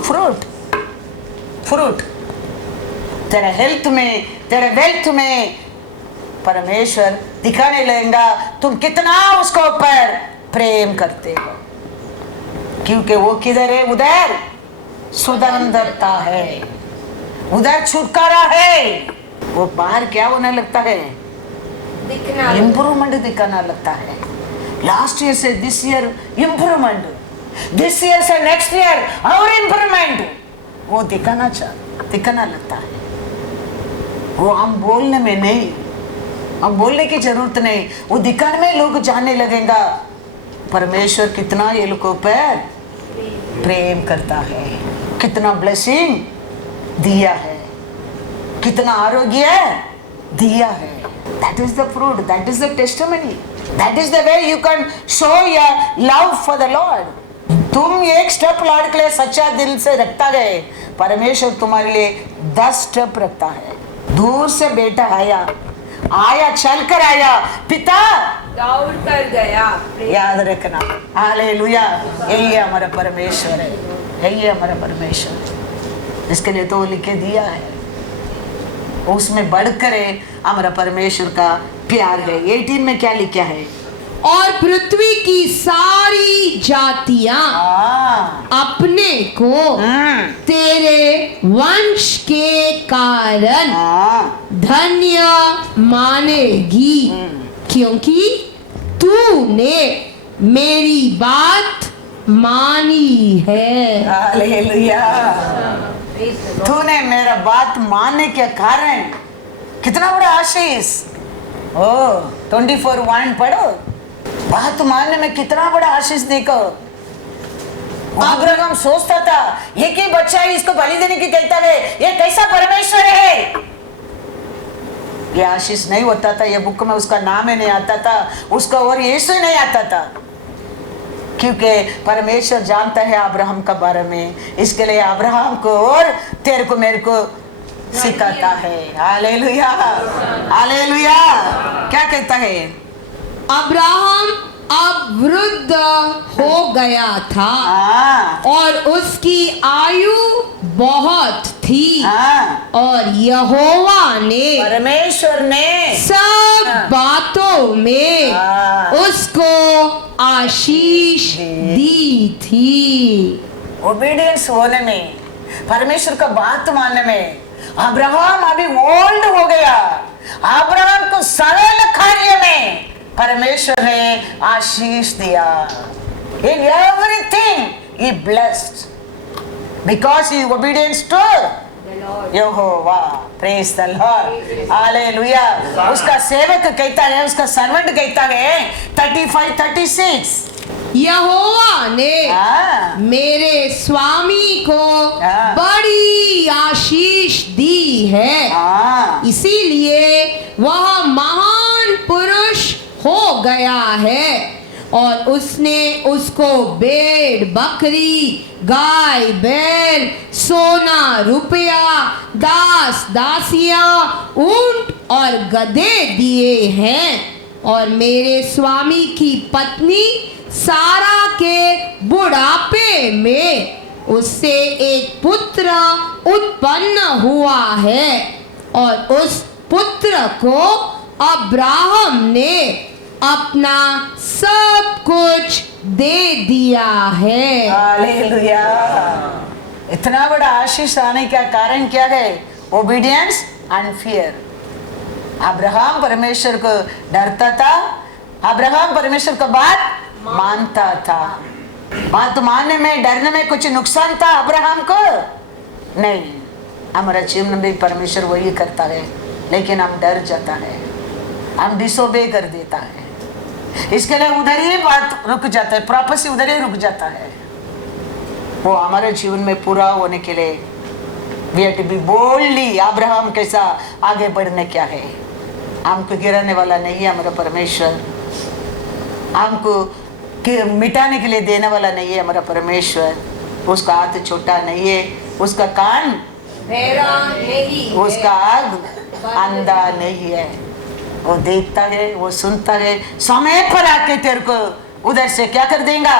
fruit. Fruit. तेरे health में, तेरे wealth में परमेश्वर दिखाने लगेगा तुम कितना उसको ऊपर प्रेम करते हो, क्योंकि वो किधर है? उधर सुंदरता है, उधर छुटकारा है। वो बाहर क्या होने लगता है? इम्प्रूवमेंट दिखाना लगता है। लास्ट ईयर से this year improvement, this year से नेक्स्ट ईयर और इम्प्रूवमेंट, वो दिखाना लगता है। वो हम बोलने में नहीं, हम बोलने की जरूरत नहीं, वो दिखाने में लोग जानने लगेगा परमेश्वर कितना ये लोगों पर प्रेम करता है, कितना ब्लेसिंग दिया है, कितना आरोग्य दिया है। That is the fruit, that is the testimony, that is the way you can show your love for the Lord. तुम एक स्टेप लॉर्ड के लिए सच्चा दिल से रखता गए, परमेश्वर तुम्हारे लिए 10 स्टेप रखता है। दूर से बेटा आया चल कर आया, पिता दौड़ कर गया। याद रखना, हालेलुया। यही है हमारा परमेश्वर है, यही है हमारा परमेश्वर। इसके लिए तो वो लिखे दिया है, उसमें बढ़कर हमारा परमेश्वर का प्यार है। 18 में क्या लिखा है? और पृथ्वी की सारी जातियां अपने को तेरे वंश के कारण धन्य मानेगी, क्योंकि तूने मेरी बात मानी है। हालेलुया। तूने मेरा बात मानने के कारण कितना बड़ा आशीष। ओ 24:1 पढ़ो, बात मानने में कितना बड़ा आशीष देखो। अब्राहम सोचता था एक ही बच्चा है, इसको बलि देने की कहता है, ये कैसा परमेश्वर है। ये आशीष नहीं होता था, ये बुक में उसका नाम ही नहीं आता था, उसका और यीशु नहीं आता था, क्योंकि परमेश्वर जानता है अब्राहम के बारे में, इसके लिए अब्राहम को और तेरे को मेरे को सिखाता है। Hallelujah, hallelujah. क्या कहता है? अब्राहम अब वृद्ध हो गया था और उसकी आयु बहुत थी, और यहोवा ने, परमेश्वर ने सब बातों में उसको आशीष दी थी। ओबीडियंस होने में, परमेश्वर का बात मानने में अब्राहम अभी ओल्ड हो गया। अब्राहम को सरल कार्य में परमेश्वर ने आशीष दिया। In everything he blessed because he obedience to Jehovah. Praise the Lord, hallelujah. उसका सेवक कहता है, उसका सर्वेंट कहता है 35-36, यहोवा ने मेरे स्वामी को बड़ी आशीष दी है, इसीलिए वह महान पुरुष हो गया है और उसने उसको भेड़ बकरी गाय बैल सोना रुपया दास दासियां ऊंट और गधे दिए हैं। और मेरे स्वामी की पत्नी सारा के बुढ़ापे में उससे एक पुत्र उत्पन्न हुआ है और उस पुत्र को अब्राहम ने अपना सब कुछ दे दिया है। हालेलुया। इतना बड़ा आशीष आने का कारण क्या है? Obedience and fear. अब्राहम परमेश्वर को डरता था, अब्राहम परमेश्वर को बात मानता था। बात मानने में डरने में कुछ नुकसान था अब्राहम को? नहीं। हमारा जीवन में परमेश्वर वही करता है, लेकिन हम डर जाता है, हम डिसोबे कर देता है। इसके लिए उधर ही बात रुक जाता है, प्रॉपर्सी उधर ही रुक जाता है। वो हमारे जीवन में पूरा होने के लिए we have to be boldly, Abraham कैसा आगे बढ़ने क्या है। हमको गिराने वाला नहीं है हमारा परमेश्वर, हमको मिटाने के लिए देने वाला नहीं है हमारा परमेश्वर। उसका हाथ छोटा नहीं है, उसका कान बहरा नहीं है, उसका आग अंधा नहीं है। वो देखता है, वो सुनता है, समय पर आके तेरे को उधर से क्या कर देगा?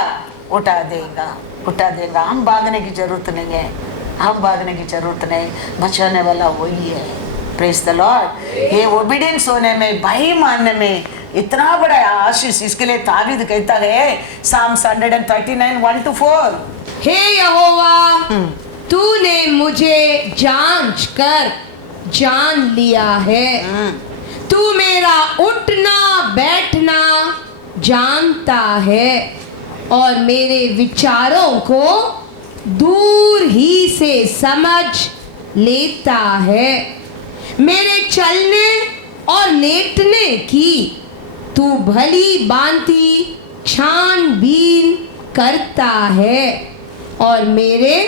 उठा देगा, उठा देगा। हम भागने की जरूरत नहीं है, हम भागने की जरूरत नहीं, बचाने वाला वही है। Praise the Lord. ये ओबीडियंस होने में, भाई मानने में इतना बड़ा आशीष। इसके लिए दावीद कहता है Psalms 139 1-4, हे यहोवा तूने मुझे जांच कर जान लिया है, तू मेरा उठना बैठना जानता है और मेरे विचारों को दूर ही से समझ लेता है। मेरे चलने और लेटने की तू भली भांति छानबीन करता है और मेरे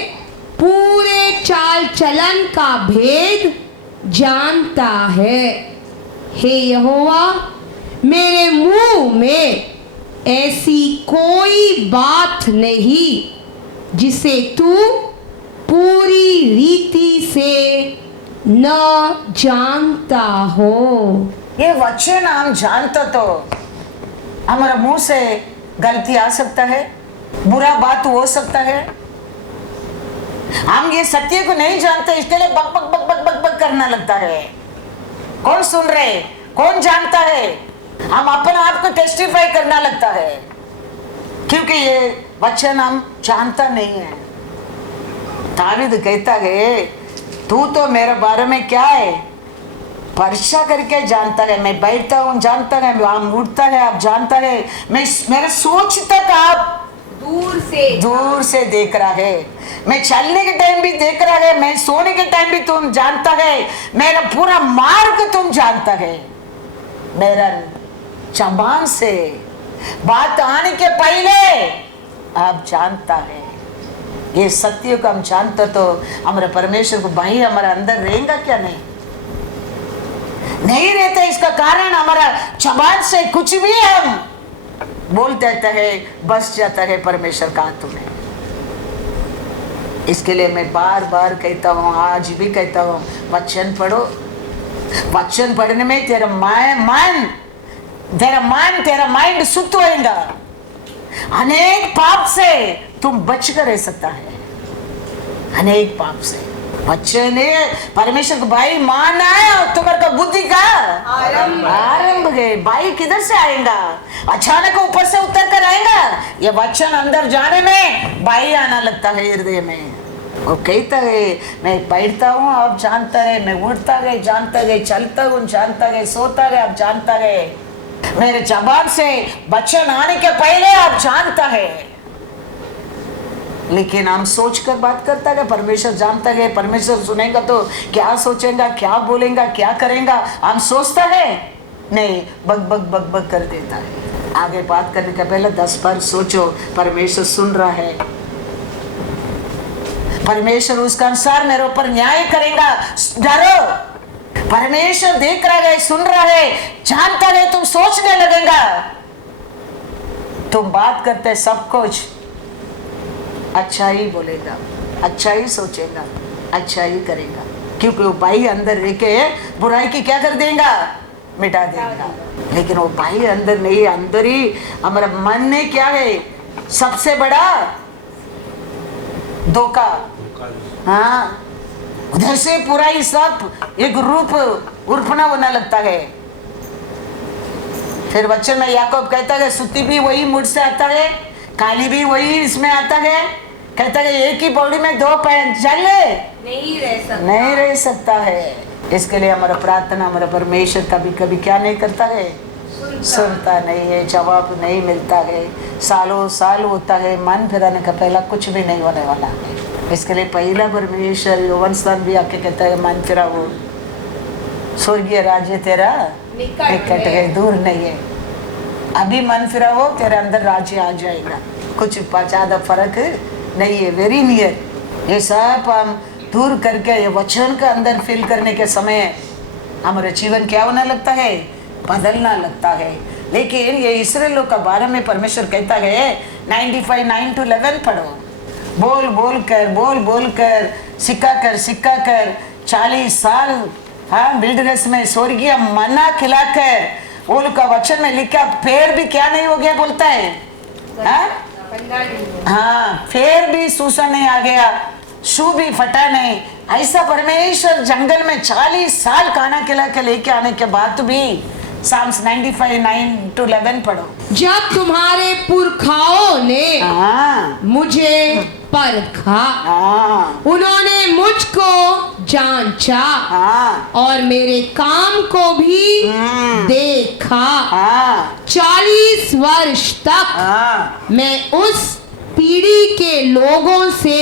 पूरे चाल चलन का भेद जानता है। हे यहोवा मेरे मुंह में ऐसी कोई बात नहीं जिसे तू पूरी रीति से न जानता हो। ये वचन हम जानता तो हमारा मुंह से गलती आ सकता है, बुरा बात हो सकता है। हम ये सत्य को नहीं जानते, इसके लिए बक बक बक बक बक बक करना लगता है। कौन सुन रहे, कौन जानता है? हम अपने आप को टेस्टिफाई करना लगता है, क्योंकि ये वचन हम जानता नहीं है। दावीद कहता है तू तो मेरे बारे में क्या है परीक्षा करके जानता है। मैं बैठता हूँ जानता है, हम उठता है आप जानता है, मैं मेरे सोच तक आप दूर से देख रहा है, मैं चलने के टाइम भी देख रहा है, मैं सोने के टाइम भी तुम जानता है, मेरा पूरा मार्ग तुम जानता है। मेरा जबान से बात आने के पहले आप जानता है। ये सत्य को हम जानते तो हमारे परमेश्वर को भाई हमारा अंदर रहेगा क्या? नहीं रहता। इसका कारण हमारा जबान से कुछ भी हम बोल देता है, बस जाता है परमेश्वर का हाथ में। इसके लिए मैं बार बार कहता हूँ, आज भी कहता हूँ, वचन पढ़ो। वचन पढ़ने में तेरा माइंड शुद्ध होएगा। अनेक पाप से तुम बच कर रह सकता है, अनेक पाप से। वचन परमेश्वर को भाई मानना है, तुम्हारा बुद्धि का आरंभ है। भाई किधर से आएगा? अचानक ऊपर से उतर कर आएगा? ये वचन अंदर जाने में भाई आना लगता है हृदय में। वो कहता है मैं बैठता हूँ आप जानता है, मैं उठता गए जानता गए, चलता हूँ जानता गए, सोता गए आप जानता गए। मेरे जबान से वचन आने के पहले आप जानता है, लेकिन हम सोच कर बात करता है। परमेश्वर जानता है, परमेश्वर सुनेगा तो क्या सोचेगा, क्या बोलेगा, क्या करेगा, हम सोचता है नहीं, बग बग बग बग कर देता है। आगे बात करने का पहले 10 बार सोचो, परमेश्वर सुन रहा है, परमेश्वर उसका अनुसार मेरे ऊपर न्याय करेगा। डरो, परमेश्वर देख रहा है, सुन रहा है, जानता है, तुम सोचने लगेगा। तुम बात करते सब कुछ अच्छा ही बोलेगा, अच्छा ही सोचेगा, अच्छा ही करेगा, क्योंकि वो भाई अंदर रह के बुराई की क्या कर देगा, मिटा देगा। लेकिन वो भाई अंदर नहीं, अंदर ही हमारा मन ने क्या है सबसे बड़ा धोखा। हाँ, उधर से पूरा ही सब एक रूप उर्पना होना लगता है। फिर वचन में याकूब कहता है सुती भी वही मुझ से आता है, काली भी वही इसमें आता है। कहता है एक ही बॉडी में 2 पैर चल नहीं रह सकता है। इसके लिए हमारा प्रार्थना, हमारा परमेश्वर कभी कभी क्या नहीं करता है, सुनता नहीं है, जवाब नहीं मिलता है, सालों साल होता है, मन फिराने का पहला कुछ भी नहीं होने वाला है। इसके लिए पहला परमेश्वर यौवन स्थान भी आके कहता है मन फिरा, वो स्वर्गीय राज्य तेरा निकट है, दूर नहीं है। अभी मन फिरा वो तेरे अंदर राज्य आ जाएगा, कुछ ज्यादा फर्क नहीं है, वेरी नियर। ये सब हम दूर करके ये वचन का अंदर फिल करने के समय हमारे जीवन क्या होने लगता है, बदलना लगता है। लेकिन ये इस्राएल लोग का बारे में परमेश्वर कहता है 95:9-11 पढ़ो, बोल बोल कर सिक्का कर 40 साल हाँ विल्डरनेस में स्वर्गीय मन्ना खिलाकर, वो लोग का वचन में लिखा पैर भी क्या नहीं हो गया बोलता है, हाँ पैर भी सूसा नहीं आ गया, शू भी फटा नहीं। ऐसा परमेश्वर जंगल में 40 साल खाना खिला के लेके आने के बाद भी Psalms 95:9-11 पढ़ो। जब तुम्हारे पुरखाओं ने मुझे परखा, उन्होंने मुझको जांचा और मेरे काम को भी देखा। 40 वर्ष तक मैं उस पीढ़ी के लोगों से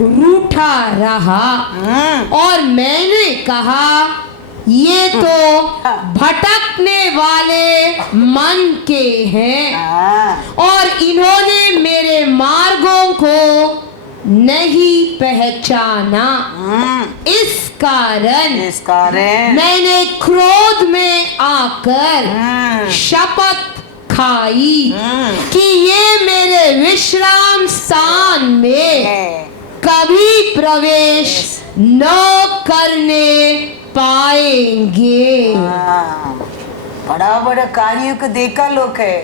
रूठा रहा और मैंने कहा ये तो भटकने वाले मन के हैं और इन्होंने मेरे मार्गों को नहीं पहचाना। इस कारण मैंने क्रोध में आकर शपथ खाई कि ये मेरे विश्राम स्थान में कभी प्रवेश न करने पाएंगे। बड़ा बड़ा कार्यों को देखा लोग है,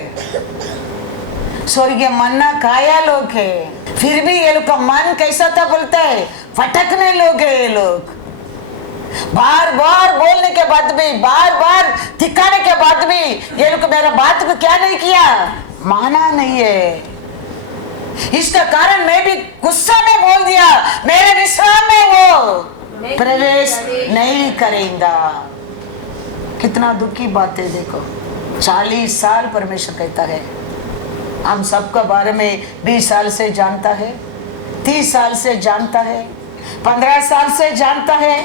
स्वर्गीय मन्ना खाया लोग है, फिर भी ये लोग का मन कैसा था बोलता है, फटकने लोग है ये लोग। बार बार बोलने के बाद भी, बार बार दिखाने के बाद भी ये लोग मेरा बात को क्या नहीं किया, माना नहीं है। इसका कारण मैं भी गुस्सा में बोल दिया, मेरे विश्राम में वो प्रवेश नहीं करेगा। कितना दुखी बात है देखो। 40 साल परमेश्वर कहता है, हम सबके बारे में 20 साल से जानता है, 30 साल से जानता है, 15 साल से जानता है,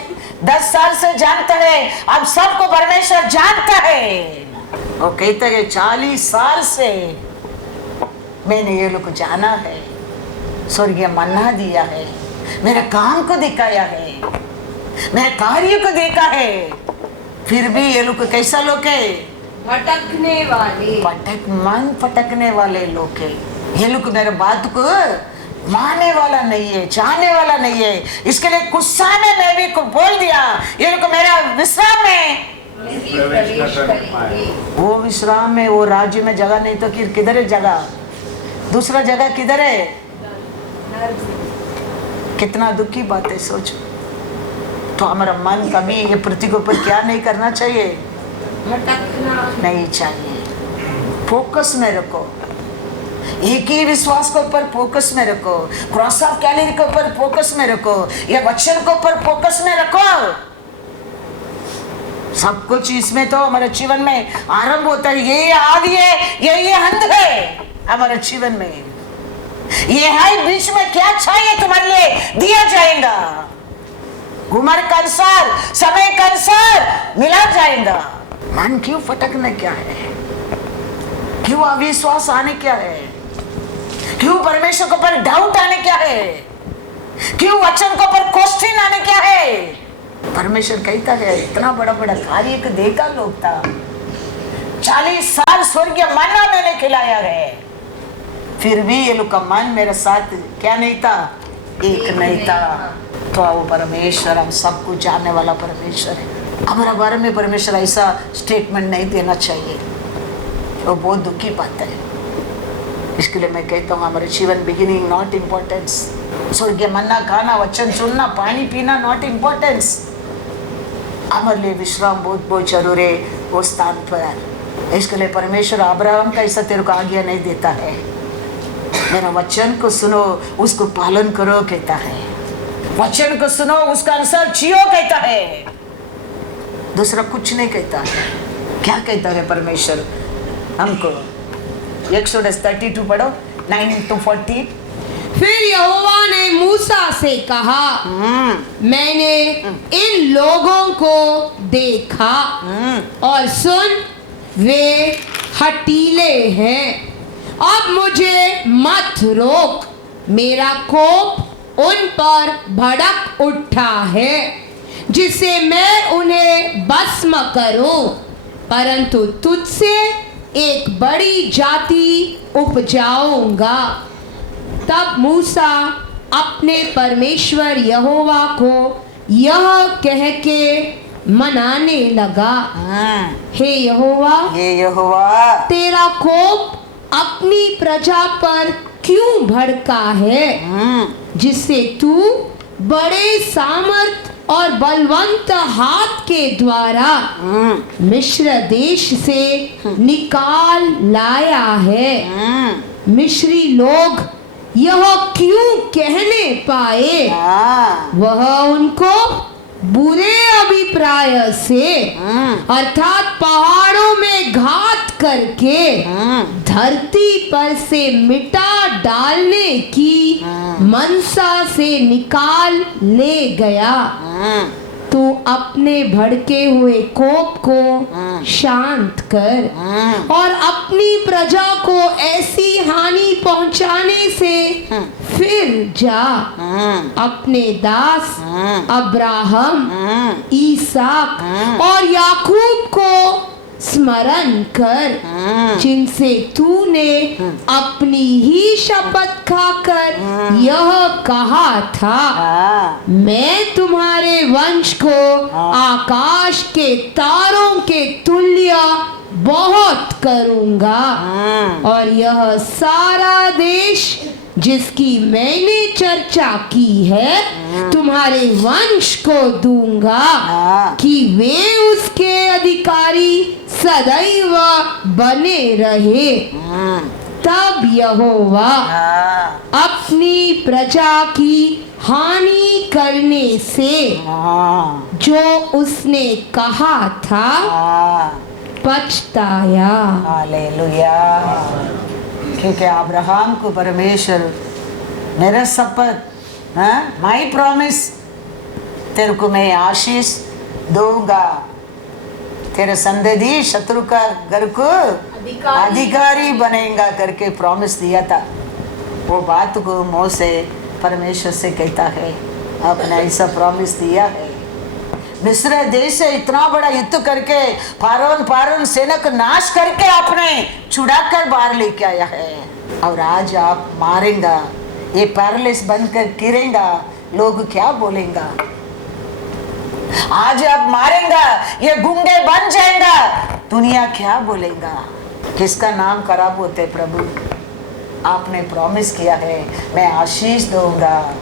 10 साल से जानता है, अब सबको परमेश्वर जानता है। वो कहता है 40 साल से मैंने ये लोग को जाना है, स्वर्गीय मन्ना दिया है, मेरे काम को दिखाया है, मेरे कार्य को देखा है, फिर भी ये लोग कैसा लोग है, भटकने वाले, भटकने वाले लोग है। ये लोग मेरे बात को मानने वाला नहीं है, जानने वाला नहीं है। इसके लिए गुस्सा में मैं भी को बोल दिया, ये लोग मेरा विश्राम में वो विश्राम में, वो राज्य में जगह नहीं तो किधर है जगह, दूसरा जगह किधर है। कितना दुखी बात है सोचो। तो हमारा मन कभी ये पृथ्वी के ऊपर क्या नहीं करना चाहिए, भटकना नहीं चाहिए। फोकस में रखो, एक ही विश्वास के ऊपर फोकस में रखो, क्रॉस ऑफ कैलोरी के ऊपर फोकस में रखो, ये वचन के ऊपर फोकस में रखो। सब कुछ इसमें तो हमारे जीवन में आरंभ होता है। ये आदि है, ये अंत है हमारे जीवन में। ये है बीच में क्या चाहिए तुम्हारे लिए दिया जाएगा, उम्र का अनुसार, समय का अनुसार मिला जाएगा। मन क्यों फटकना क्या है, क्यों अविश्वास आने क्या है, क्यों परमेश्वर के ऊपर डाउट आने क्या है, क्यों वचन के ऊपर क्वेश्चन आने क्या है। परमेश्वर कहता है इतना बड़ा बड़ा कार्य को देखा लोग था, 40 साल स्वर्गीय मन्ना मैंने खिलाया है, फिर भी ये लोग का मन मेरे साथ क्या नहीं था, एक नहीं था। तो वो परमेश्वर हम सबको जानने वाला परमेश्वर है। हमारे बारे में परमेश्वर ऐसा स्टेटमेंट नहीं देना चाहिए, वो बहुत दुखी बात है। इसके लिए मैं कहता हूँ हमारे जीवन बिगिनिंग नॉट इम्पोर्टेंस, स्वर्गीय मन्ना खाना, वचन सुनना, पानी पीना नॉट इम्पोर्टेंस। हमारे लिए विश्राम बहुत बहुत जरूरी है वो स्थान पर। इसके लिए परमेश्वर अब्राहम का ऐसा तेरे को आज्ञा नहीं देता है, मेरा वचन को सुनो उसको पालन करो कहता है, वचन को सुनो उसका अनुसार जियो कहता है, दूसरा कुछ नहीं कहता है। क्या कहता है परमेश्वर हमको? एक्सोडस 32 पढ़ो 9 to 40। फिर यहोवा ने मूसा से कहा, मैंने इन लोगों को देखा और सुन वे हठीले हैं, अब मुझे मत रोक, मेरा कोप उन पर भड़क उठा है जिससे मैं उन्हें भस्म करूं, परंतु तुझसे एक बड़ी जाति उपजाऊंगा। तब मूसा अपने परमेश्वर यहोवा को यह कह के मनाने लगा, हे यहोवा, तेरा कोप अपनी प्रजा पर क्यों भड़का है, जिससे तू बड़े सामर्थ और बलवंत हाथ के द्वारा मिस्र देश से निकाल लाया है। मिस्री लोग यह क्यों कहने पाए, वह उनको बुरे अभिप्राय से अर्थात पहाड़ों में घात करके धरती पर से मिटा डालने की मनसा से निकाल ले गया। तू अपने भड़के हुए कोप को शांत कर और अपनी प्रजा को ऐसी हानि पहुंचाने से फिर जा अपने दास अब्राहम, ईसाक और याकूब को स्मरण कर, जिनसे तूने अपनी ही शपथ खाकर यह कहा था, मैं तुम्हारे वंश को आकाश के तारों के तुल्य बहुत करूंगा और यह सारा देश जिसकी मैंने चर्चा की है तुम्हारे वंश को दूंगा कि वे उसके अधिकारी सदैव बने रहे। तब यहोवा अपनी प्रजा की हानि करने से जो उसने कहा था पछताया। हालेलुया। क्योंकि अब्राहम को परमेश्वर मेरा शपथ, माई प्रॉमिस, तेरे को मैं आशीष दूंगा, तेरे संतति शत्रु का घर को अधिकारी बनेगा करके प्रॉमिस दिया था। वो बात को मोसे परमेश्वर से कहता है, आपने ऐसा प्रॉमिस दिया है। मिस्र देश से इतना बड़ा युद्ध करके फारून सेना को नाश करके आपने छुड़ाकर बाहर लेके आया है, और आज आप मारेंगा, ये पैरालिस बनकर गिरेगा, लोग क्या बोलेंगा? आज आप मारेंगा, ये गूंगे बन जाएगा, दुनिया क्या बोलेगा? किसका नाम खराब होते? प्रभु आपने प्रॉमिस किया है मैं आशीष दूंगा।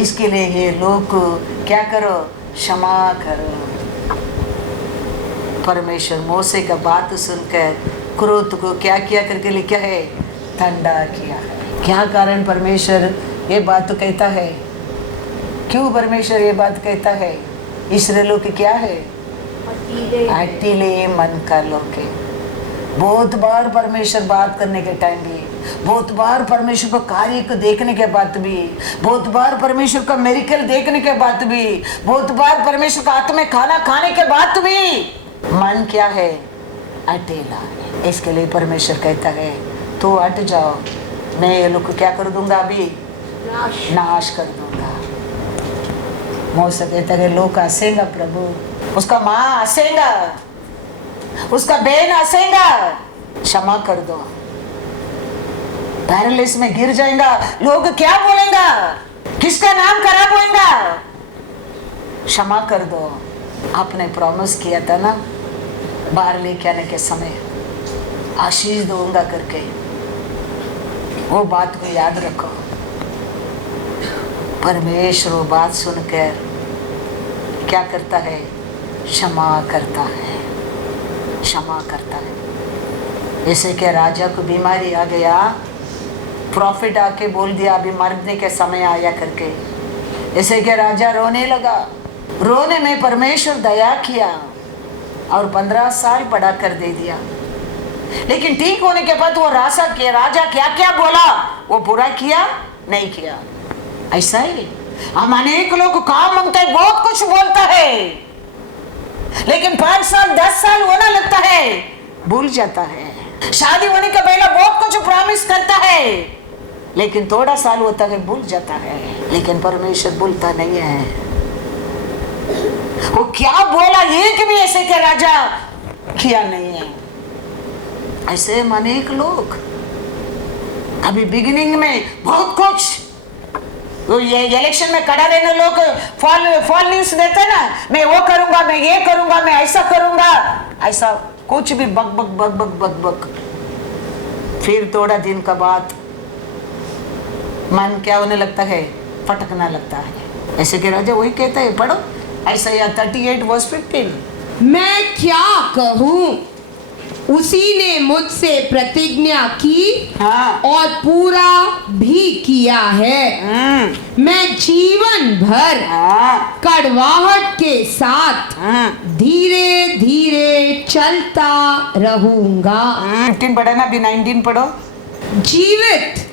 इसके लिए ये लोग को क्या करो? क्षमा करो। परमेश्वर मोसे का बात सुनकर क्रोध को क्या किया करके लिखा है? ठंडा किया है। क्या कारण परमेश्वर ये बात तो कहता है? क्यों परमेश्वर ये बात कहता है? इसराइलों के क्या है? अटीले मन का लोग के। बहुत बार परमेश्वर बात करने के टाइम भी, बहुत बार परमेश्वर को कार्य को देखने के बाद भी, बहुत बार परमेश्वर का मेरिकल देखने के बाद भी, बहुत बार परमेश्वर का हाथ में खाना खाने के बाद भी मन क्या है? अटेला। इसके लिए परमेश्वर कहता है तो हट जाओ, मैं ये लोग को क्या कर दूंगा? अभी नाश कर दूंगा। मूसा कहता है लोग हंसेगा प्रभु, उसका माँ हंसेगा, उसका बहन हंसेगा, क्षमा कर दो। पैरालिस में गिर जाएगा, लोग क्या बोलेंगा? किसका नाम खराब होएगा? क्षमा कर दो। आपने प्रॉमिस किया था ना बाहर लेके आने के समय आशीष दूंगा करके, वो बात को याद रखो। परमेश्वर वो बात सुनकर क्या करता है? क्षमा करता है, क्षमा करता है। जैसे कि राजा को बीमारी आ गया, प्रॉफिट आके बोल दिया अभी मरने के समय आया करके, जैसे कि राजा रोने लगा। रोने में परमेश्वर दया किया और 15 साल पढ़ा कर दे दिया। लेकिन ठीक होने के बाद वो राजा क्या क्या बोला वो पूरा किया नहीं किया। ऐसा ही हम अनेक लोग काम मांगते हैं, बहुत कुछ बोलता है, लेकिन 5 साल 10 साल होना लगता है, भूल जाता है। शादी होने का पहला बहुत कुछ प्रॉमिस करता है, लेकिन थोड़ा साल होता है भूल जाता है। लेकिन परमेश्वर भूलता नहीं है। वो क्या बोला एक भी ऐसे के राजा किया नहीं है। ऐसे अनेक लोग अभी बिगिनिंग में बहुत कुछ, तो ये इलेक्शन में खड़ा रहने लोग फॉल न्यूज देते ना, मैं वो करूंगा, मैं ये करूंगा, मैं ऐसा करूंगा, ऐसा कुछ भी बक बक बक बक बक बक। फिर थोड़ा दिन का बाद मन क्या होने लगता है? फटकना लगता है। ऐसे के राजा वही कहता है, पढ़ो ऐसा या 38 वर्स 15। मैं क्या कहूँ, उसी ने मुझसे प्रतिज्ञा की हाँ। और पूरा भी किया है। मैं जीवन भर हाँ। कड़वाहट के साथ धीरे धीरे चलता रहूंगा। 15 पढ़ा ना, अभी 19 पढ़ो। जीवित,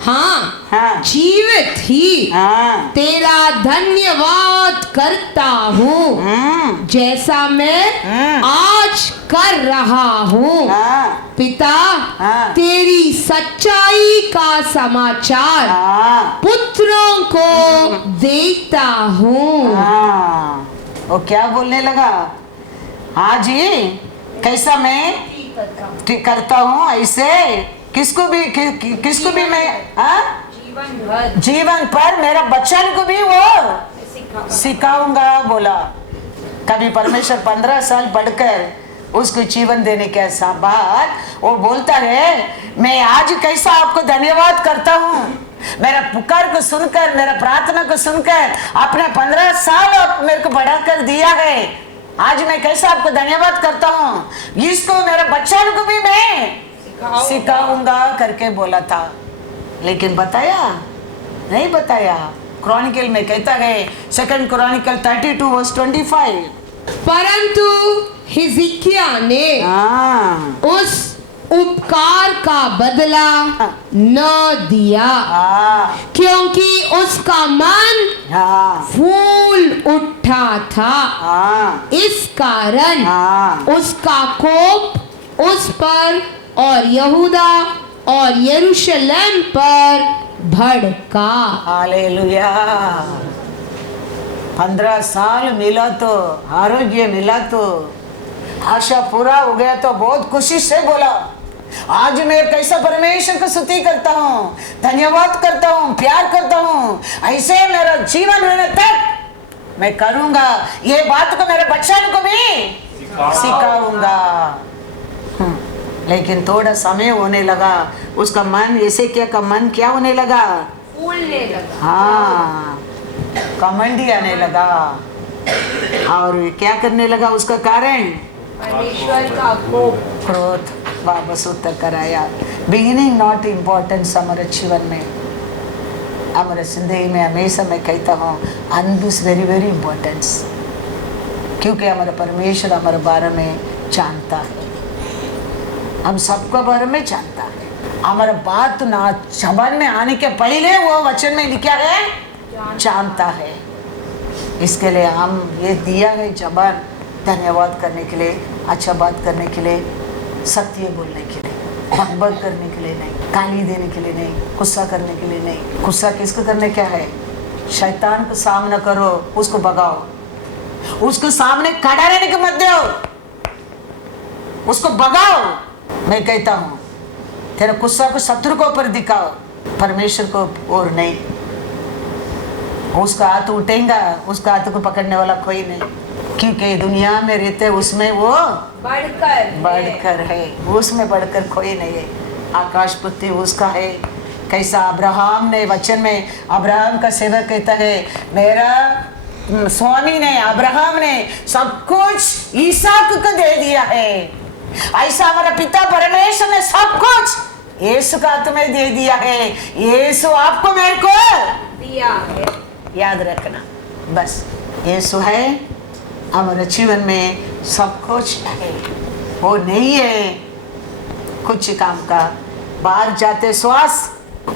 हाँ, हाँ। जीवित ही हाँ। तेरा धन्यवाद करता हूँ, जैसा मैं आज कर रहा हूँ। हाँ। पिता, हाँ। तेरी सच्चाई का समाचार हाँ। पुत्रों को देता हूँ। हाँ। वो क्या बोलने लगा? हाँ जी, कैसा मैं ठीक करता हूँ, ऐसे किसको भी मैं जीवन पर मेरा बच्चन को भी वो सिखाऊंगा बोला। कभी परमेश्वर 15 साल पढ़कर उसको जीवन देने के बाद वो बोलता है मैं आज कैसा आपको धन्यवाद करता हूँ, मेरा पुकार को सुनकर, मेरा प्रार्थना को सुनकर आपने 15 साल आप मेरे को बढ़ा कर दिया है। आज मैं कैसा आपको धन्यवाद करता हूँ, इसको मेरा बच्चन को भी मैं सिखाऊंगा करके बोला था। लेकिन बताया नहीं बताया। क्रॉनिकल में कहता है 2 क्रॉनिकल 32 वर्स 25, परंतु हिजकिय्याह ने उस उपकार का बदला न दिया, क्योंकि उसका मन फूल उठा था। इस कारण उसका कोप उस पर और यहूदा और यरूशलेम पर भड़का। हालेलुया। 15 साल मिला तो आरोग्य मिला तो आशा पूरा हो गया तो बहुत खुशी से बोला आज मैं कैसा परमेश्वर को स्तुति करता हूँ, धन्यवाद करता हूँ, प्यार करता हूँ, ऐसे मेरा जीवन रहने तक मैं करूँगा। ये बात को मेरे बच्चों को भी सिखाऊंगा। लेकिन थोड़ा समय होने लगा, उसका मन ऐसे क्या मन क्या होने लगा? फूलने लगा। हाँ, कमंडी आने लगा। और क्या करने लगा? उसका कारण परमेश्वर का कोप, क्रोध वापस उत्तर कराया। बिगिनिंग नॉट इम्पोर्टेंट हमारे जीवन में, हमारे जिंदगी में हमेशा मैं कहता हूँ अनबुस वेरी वेरी इम्पोर्टेंस। क्योंकि हमारा परमेश्वर हमारे बारे में जानता है, हम सबको बारे में जानता है। हमारा बात ना जबान में आने के पहले वो वचन में लिखा है जानता है। इसके लिए हम ये दिया है जबान धन्यवाद करने के लिए, अच्छा बात करने के लिए, सत्य बोलने के लिए, बकबक करने के लिए नहीं, गाली देने के लिए नहीं, गुस्सा करने के लिए नहीं। गुस्सा किसको करने क्या है? शैतान को सामना करो, उसको भगाओ, उसको सामने खड़ा रहने को मत दो, उसको भगाओ। मैं कहता हूँ तेरा गुस्सा को शत्रु को ऊपर दिखाओ, परमेश्वर को और नहीं। उसका हाथ उठेगा, उसका हाथ को पकड़ने वाला कोई नहीं, क्योंकि दुनिया में रहते उसमें वो बढ़कर है, उसमें बढ़कर कोई नहीं है। आकाश पृथ्वी उसका है। कैसा अब्राहम ने वचन में, अब्राहम का सेवक कहता है मेरा स्वामी ने, अब्राहम ने सब कुछ ईसाक को दे दिया है। ऐसा हमारा पिता परमेश्वर ने सब कुछ यीशु का तुम्हें दे दिया है। यीशु आपको मेरे को दिया है, याद रखना। बस यीशु है हमारे जीवन में, सब कुछ है। वो नहीं है कुछ काम का। बाहर जाते श्वास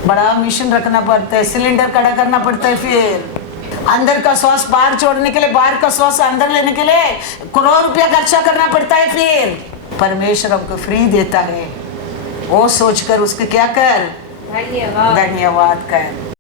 बड़ा मिशन रखना पड़ता है, सिलेंडर खड़ा करना पड़ता है, फिर अंदर का श्वास बाहर छोड़ने के लिए, बाहर का श्वास अंदर लेने के लिए करोड़ रुपया खर्चा करना पड़ता है। फिर परमेश्वर हमको फ्री देता है, वो सोचकर उसको क्या कर, धन्यवाद कर।